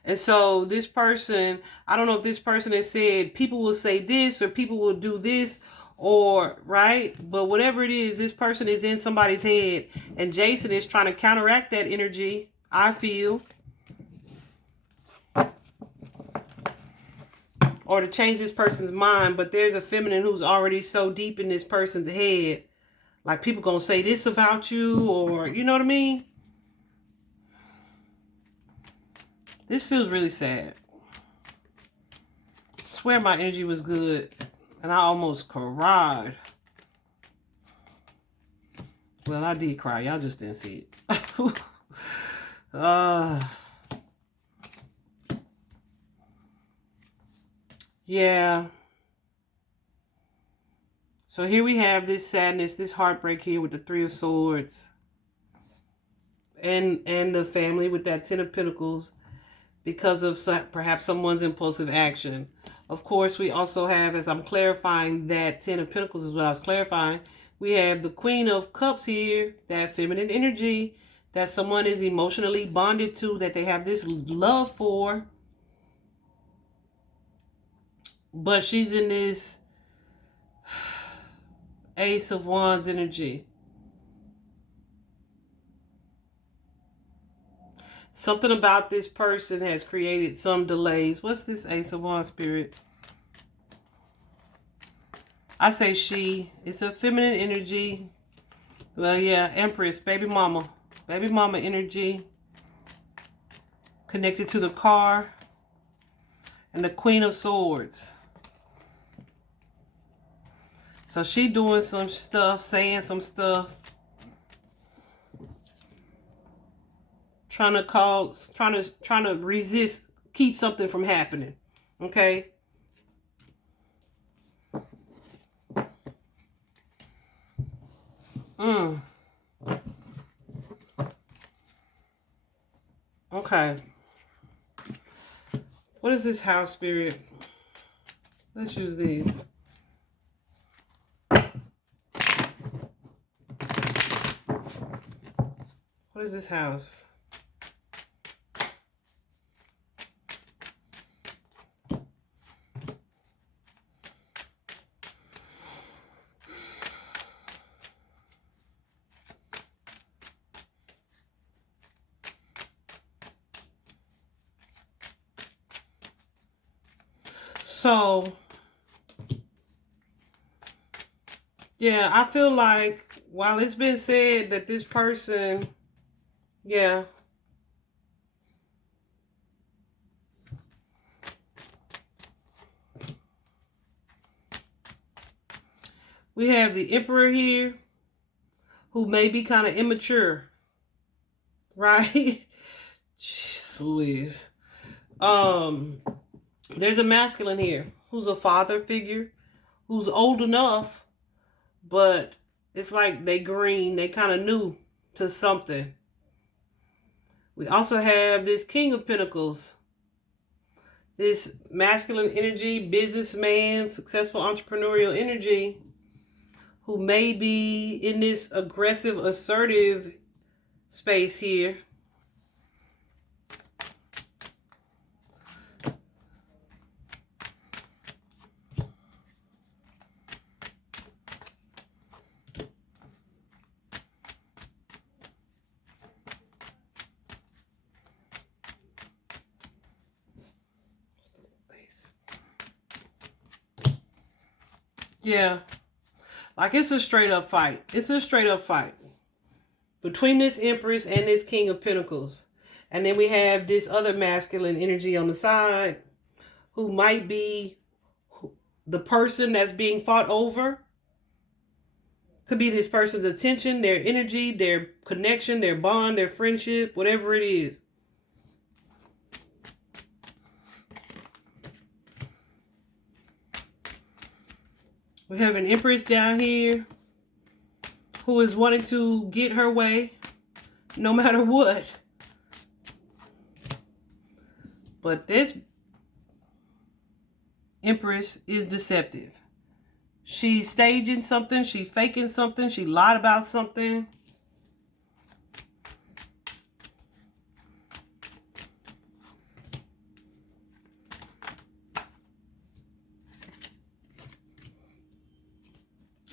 And so this person, I don't know if this person has said people will say this or people will do this or, right? But whatever it is, this person is in somebody's head. And Jason is trying to counteract that energy, I feel. or to change this person's mind, but there's a feminine who's already so deep in this person's head. Like, people gonna say this about you, or, you know what I mean? This feels really sad. I swear my energy was good, and I almost cried. Well, I did cry. Y'all just didn't see it. Yeah. So here we have this sadness, this heartbreak here with the Three of Swords. And the family with that Ten of Pentacles, because of perhaps someone's impulsive action. Of course, we also have, as I'm clarifying, that Ten of Pentacles is what I was clarifying. We have the Queen of Cups here, that feminine energy that someone is emotionally bonded to, that they have this love for. But she's in this Ace of Wands energy. Something about this person has created some delays. What's this Ace of Wands, Spirit? I say she. It's a feminine energy. Well, yeah, Empress, baby mama. Baby mama energy. Connected to the car. And the Queen of Swords. So she doing some stuff, saying some stuff. Trying to resist, keep something from happening. Okay? Okay. What is this house, Spirit? Let's use these. What is this house? So, yeah, I feel like while it's been said that this person, yeah, we have the Emperor here who may be kind of immature, right? Jeez Louise. There's a masculine here who's a father figure, who's old enough, but it's like they green, they kind of new to something. We also have this King of Pentacles, this masculine energy, businessman, successful entrepreneurial energy, who may be in this aggressive, assertive space here. Yeah. Like, it's a straight up fight. It's a straight up fight between this Empress and this King of Pentacles. And then we have this other masculine energy on the side who might be the person that's being fought over. Could be this person's attention, their energy, their connection, their bond, their friendship, whatever it is. We have an Empress down here who is wanting to get her way no matter what. But this Empress is deceptive. She's staging something. She's faking something. She lied about something.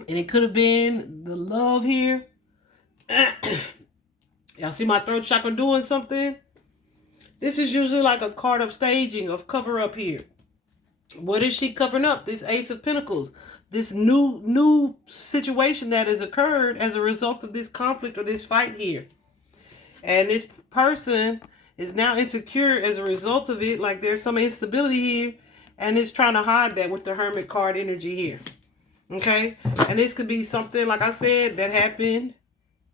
And it could have been the love here. Y'all see my throat chakra doing something? This is usually like a card of staging, of cover up here. What is she covering up? This Ace of Pentacles. This new situation that has occurred as a result of this conflict or this fight here. And this person is now insecure as a result of it. Like there's some instability here. And it's trying to hide that with the Hermit card energy here. Okay? And this could be something, like I said, that happened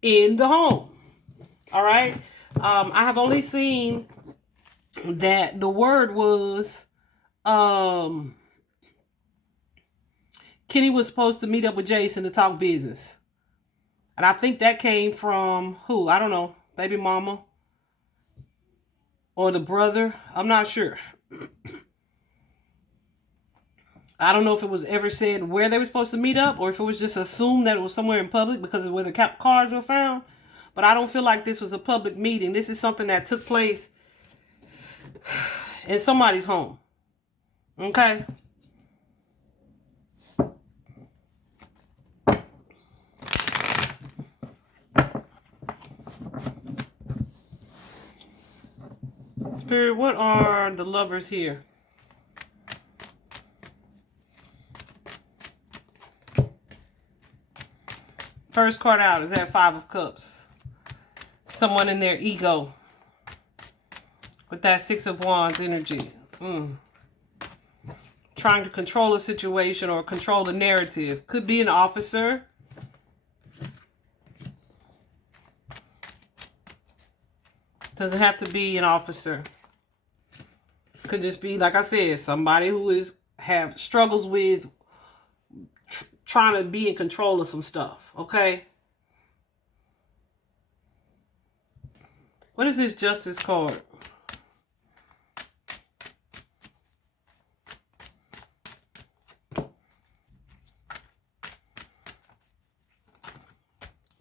in the home. All right? I have only seen that the word was... Kenny was supposed to meet up with Jason to talk business. And I think that came from who? I don't know. Baby mama. Or the brother. I'm not sure. I don't know if it was ever said where they were supposed to meet up, or if it was just assumed that it was somewhere in public because of where the cars were found. But I don't feel like this was a public meeting. This is something that took place in somebody's home. Okay? Spirit, what are the lovers here? First card out is that Five of Cups. Someone in their ego. With that Six of Wands energy. Trying to control a situation or control the narrative. Could be an officer. Doesn't have to be an officer. Could just be, like I said, somebody who have struggles with trying to be in control of some stuff. Okay? What is this Justice card?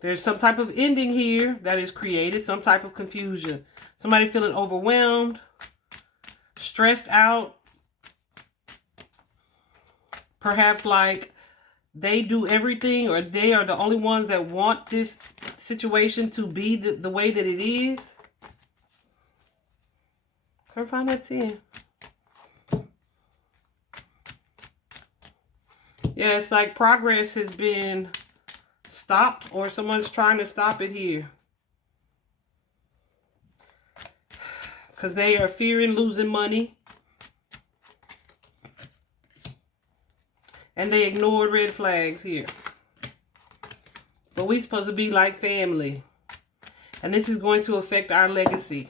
There's some type of ending here that is created, some type of confusion. Somebody feeling overwhelmed, stressed out. Perhaps like they do everything, or they are the only ones that want this situation to be the way that it is. Can I find that 10? Yeah, it's like progress has been stopped, or someone's trying to stop it here. Because they are fearing losing money. And they ignored red flags here. But we're supposed to be like family. And this is going to affect our legacy.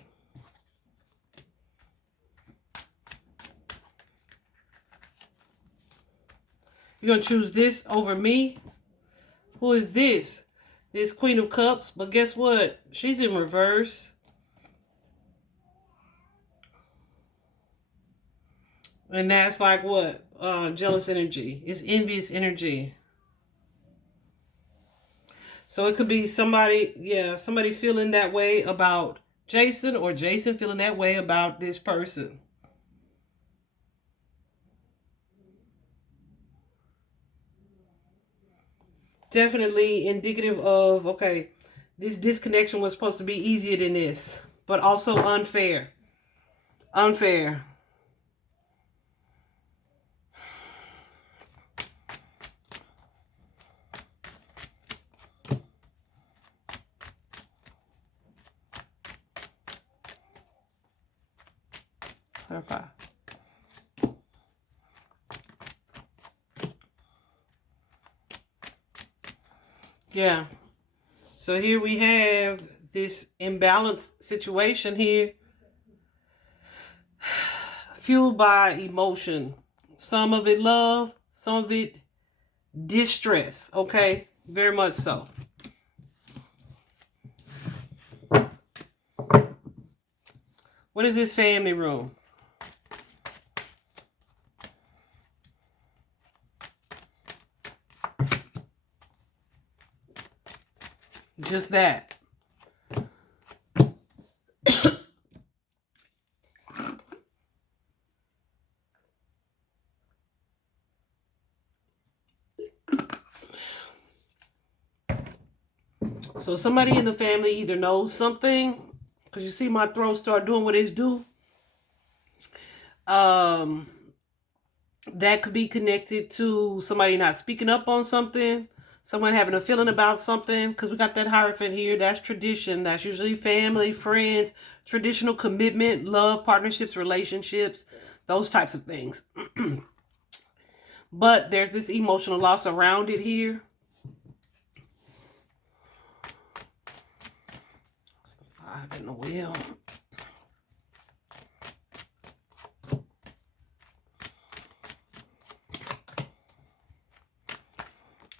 You're going to choose this over me? Who is this? This Queen of Cups. But guess what? She's in reverse. And that's like what? Jealous energy. It's envious energy. So it could be somebody, yeah, somebody feeling that way about Jason, or Jason feeling that way about this person. Definitely indicative of, okay, this disconnection was supposed to be easier than this, but also unfair. Unfair. Clarify. Yeah. So here we have this imbalanced situation here, fueled by emotion. Some of it love, some of it distress. Okay? Very much so. What is this family room? Just that. So somebody in the family either knows something, because you see my throat start doing what it do. That could be connected to somebody not speaking up on something, someone having a feeling about something, because we got that Hierophant here. That's tradition. That's usually family, friends, traditional commitment, love, partnerships, relationships, those types of things. But there's this emotional loss around it here. It's the 5 in the wheel.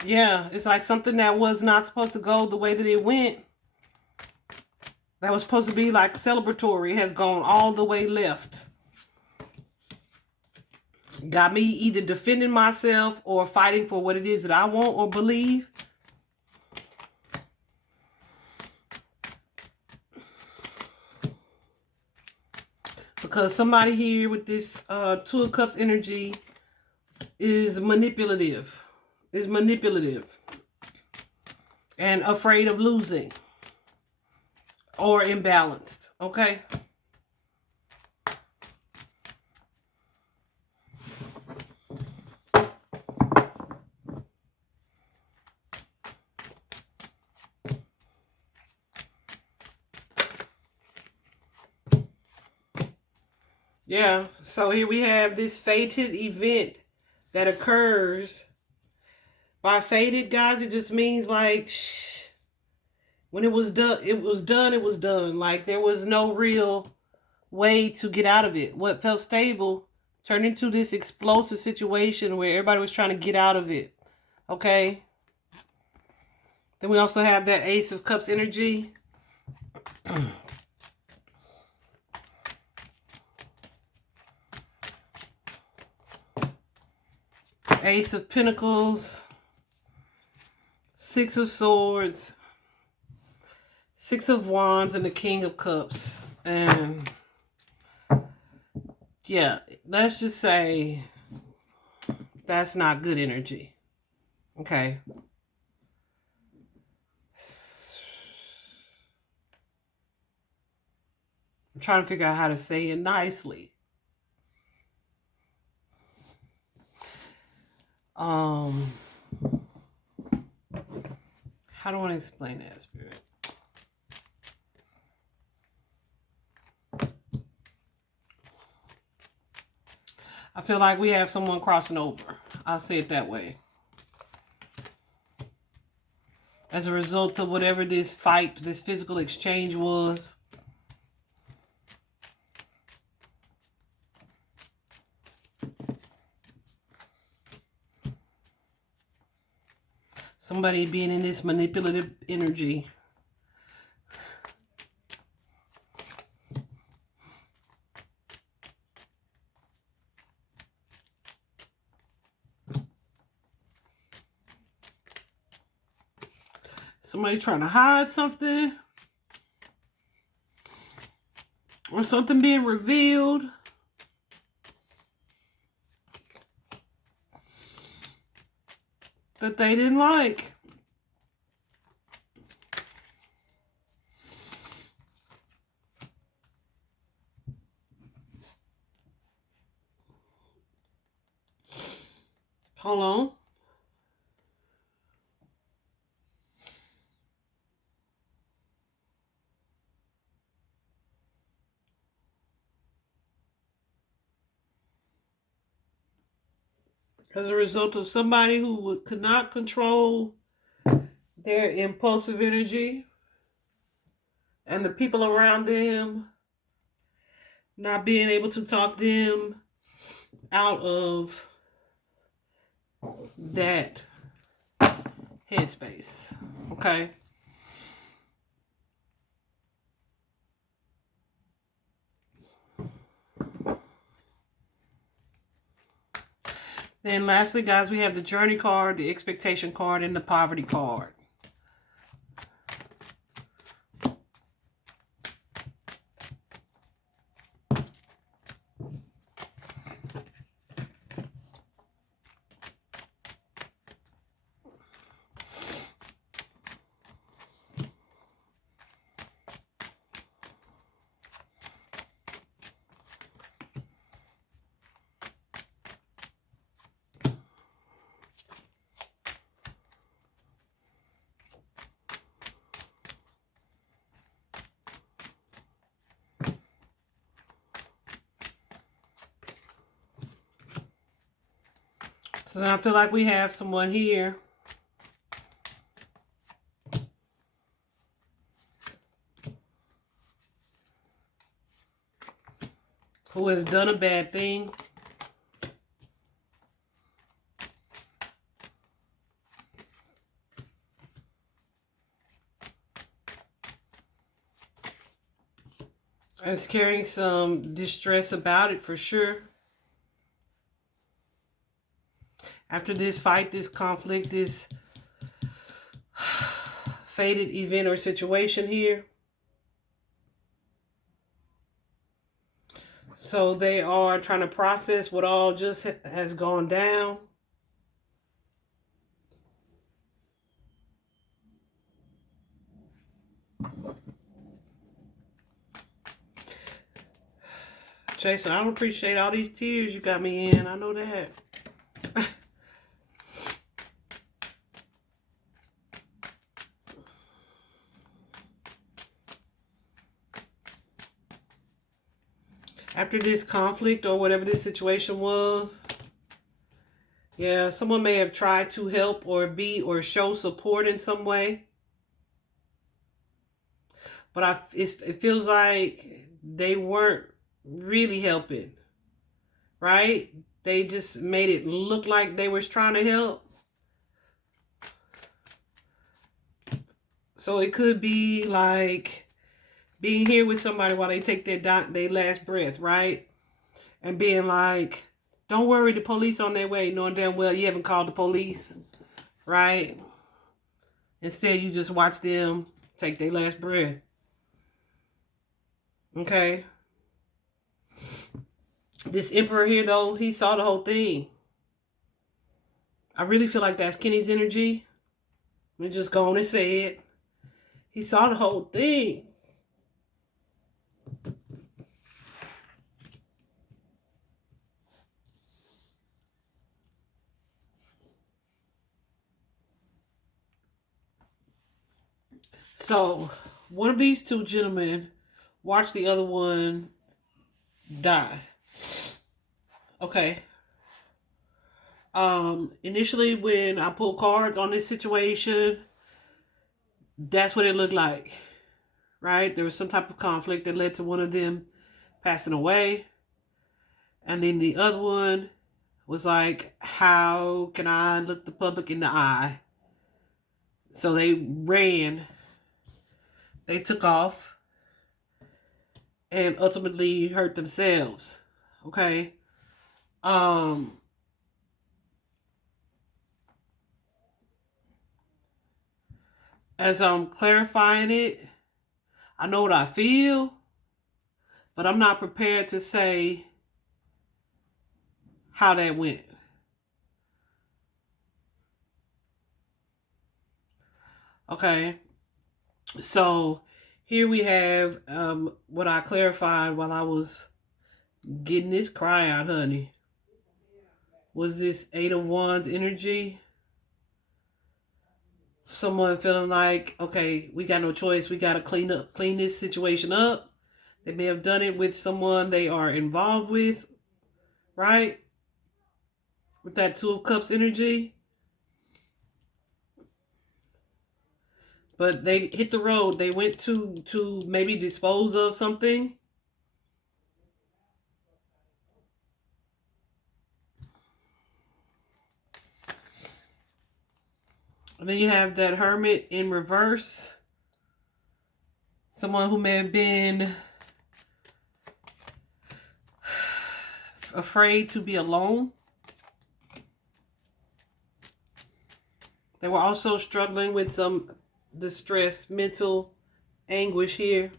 Yeah, it's like something that was not supposed to go the way that it went. That was supposed to be like celebratory has gone all the way left. Got me either defending myself or fighting for what it is that I want or believe. Because somebody here with this 2 of Cups energy is manipulative. Is manipulative. And afraid of losing. Or imbalanced. Okay? Yeah, so here we have this fated event that occurs. By fated, guys, it just means like, when it was done, it was done, it was done. Like, there was no real way to get out of it. What felt stable turned into this explosive situation where everybody was trying to get out of it. Okay? Then we also have that Ace of Cups energy. Ace of Pentacles, 6 of Swords, 6 of Wands, and the King of Cups. And yeah, let's just say that's not good energy. Okay. I'm trying to figure out how to say it nicely. How do I want to explain that, Spirit? I feel like we have someone crossing over. I'll say it that way. As a result of whatever this fight, this physical exchange was. Somebody being in this manipulative energy. Somebody trying to hide something. Or something being revealed. That they didn't like. Hold on. As a result of somebody who could not control their impulsive energy and the people around them not being able to talk them out of that headspace. Okay? Then lastly, guys, we have the Journey card, the Expectation card, and the Poverty card. So now I feel like we have someone here who has done a bad thing. And is carrying some distress about it for sure. After this fight, this conflict, this fated event or situation here. So they are trying to process what all just has gone down. Jason, I don't appreciate all these tears you got me in. I know that. After this conflict or whatever this situation was, yeah, someone may have tried to help or be or show support in some way. But it feels like they weren't really helping, right? They just made it look like they was trying to help. So it could be like being here with somebody while they take their last breath, right? And being like, don't worry, the police on their way, knowing damn well you haven't called the police, right? Instead, you just watch them take their last breath. Okay? This emperor here, though, he saw the whole thing. I really feel like that's Kenny's energy. Let me just go on and say it. He saw the whole thing. So, one of these two gentlemen watched the other one die. Okay. Initially when I pulled cards on this situation, that's what it looked like. Right? There was some type of conflict that led to one of them passing away. And then the other one was like, how can I look the public in the eye? So they ran. They took off and ultimately hurt themselves. Okay? As I'm clarifying it, I know what I feel, but I'm not prepared to say how that went. Okay? So here we have what I clarified while I was getting this cry out, honey. Was this Eight of Wands energy? Someone feeling like, okay, we got no choice. We got to clean this situation up. They may have done it with someone they are involved with, right? With that Two of Cups energy. But they hit the road. They went to maybe dispose of something. And then you have that Hermit in reverse. Someone who may have been afraid to be alone. They were also struggling with some distress, mental anguish here.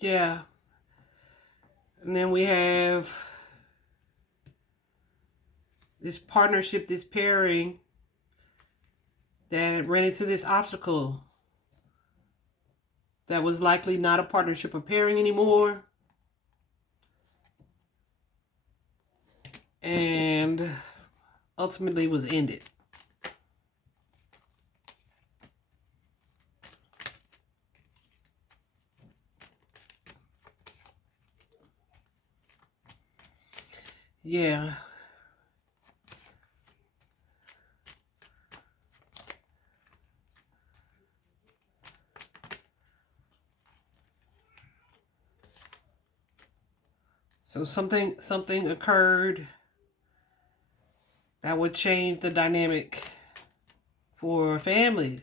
Yeah. And then we have this partnership, this pairing that ran into this obstacle that was likely not a partnership or pairing anymore. and ultimately was ended. Yeah. So something occurred that would change the dynamic for families.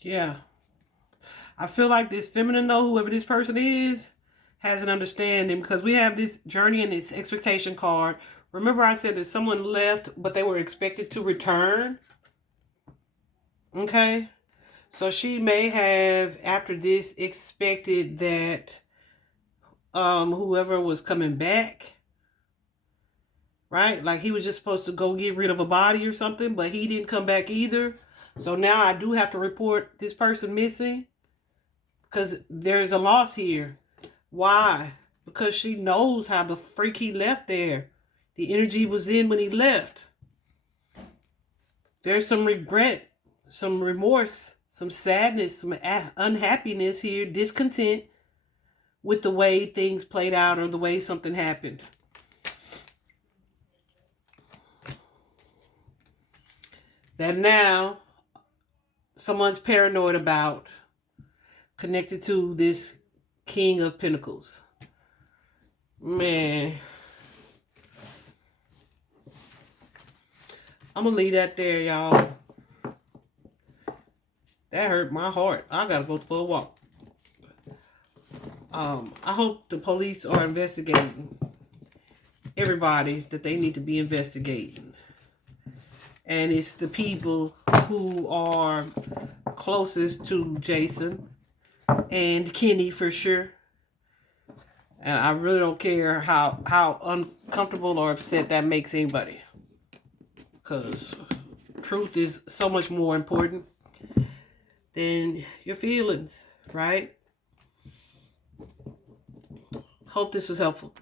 Yeah. I feel like this feminine, though, whoever this person is, has an understanding, because we have this journey and this expectation card. Remember I said that someone left, but they were expected to return? Okay? So she may have, after this, expected that whoever was coming back, right? Like he was just supposed to go get rid of a body or something, but he didn't come back either. So now I do have to report this person missing, because there's a loss here. Why? Because she knows how the freak he left there. The energy was in when he left. There's some regret, some remorse, some sadness, some unhappiness here, discontent with the way things played out or the way something happened. That now someone's paranoid about, connected to this King of Pentacles. Man, I'm gonna leave that there, y'all. That hurt my heart. I gotta go for a walk. I hope the police are investigating everybody that they need to be investigating. And it's the people who are closest to Jason and Kenny for sure. And I really don't care how uncomfortable or upset that makes anybody. Because truth is so much more important than your feelings, right? Hope this was helpful.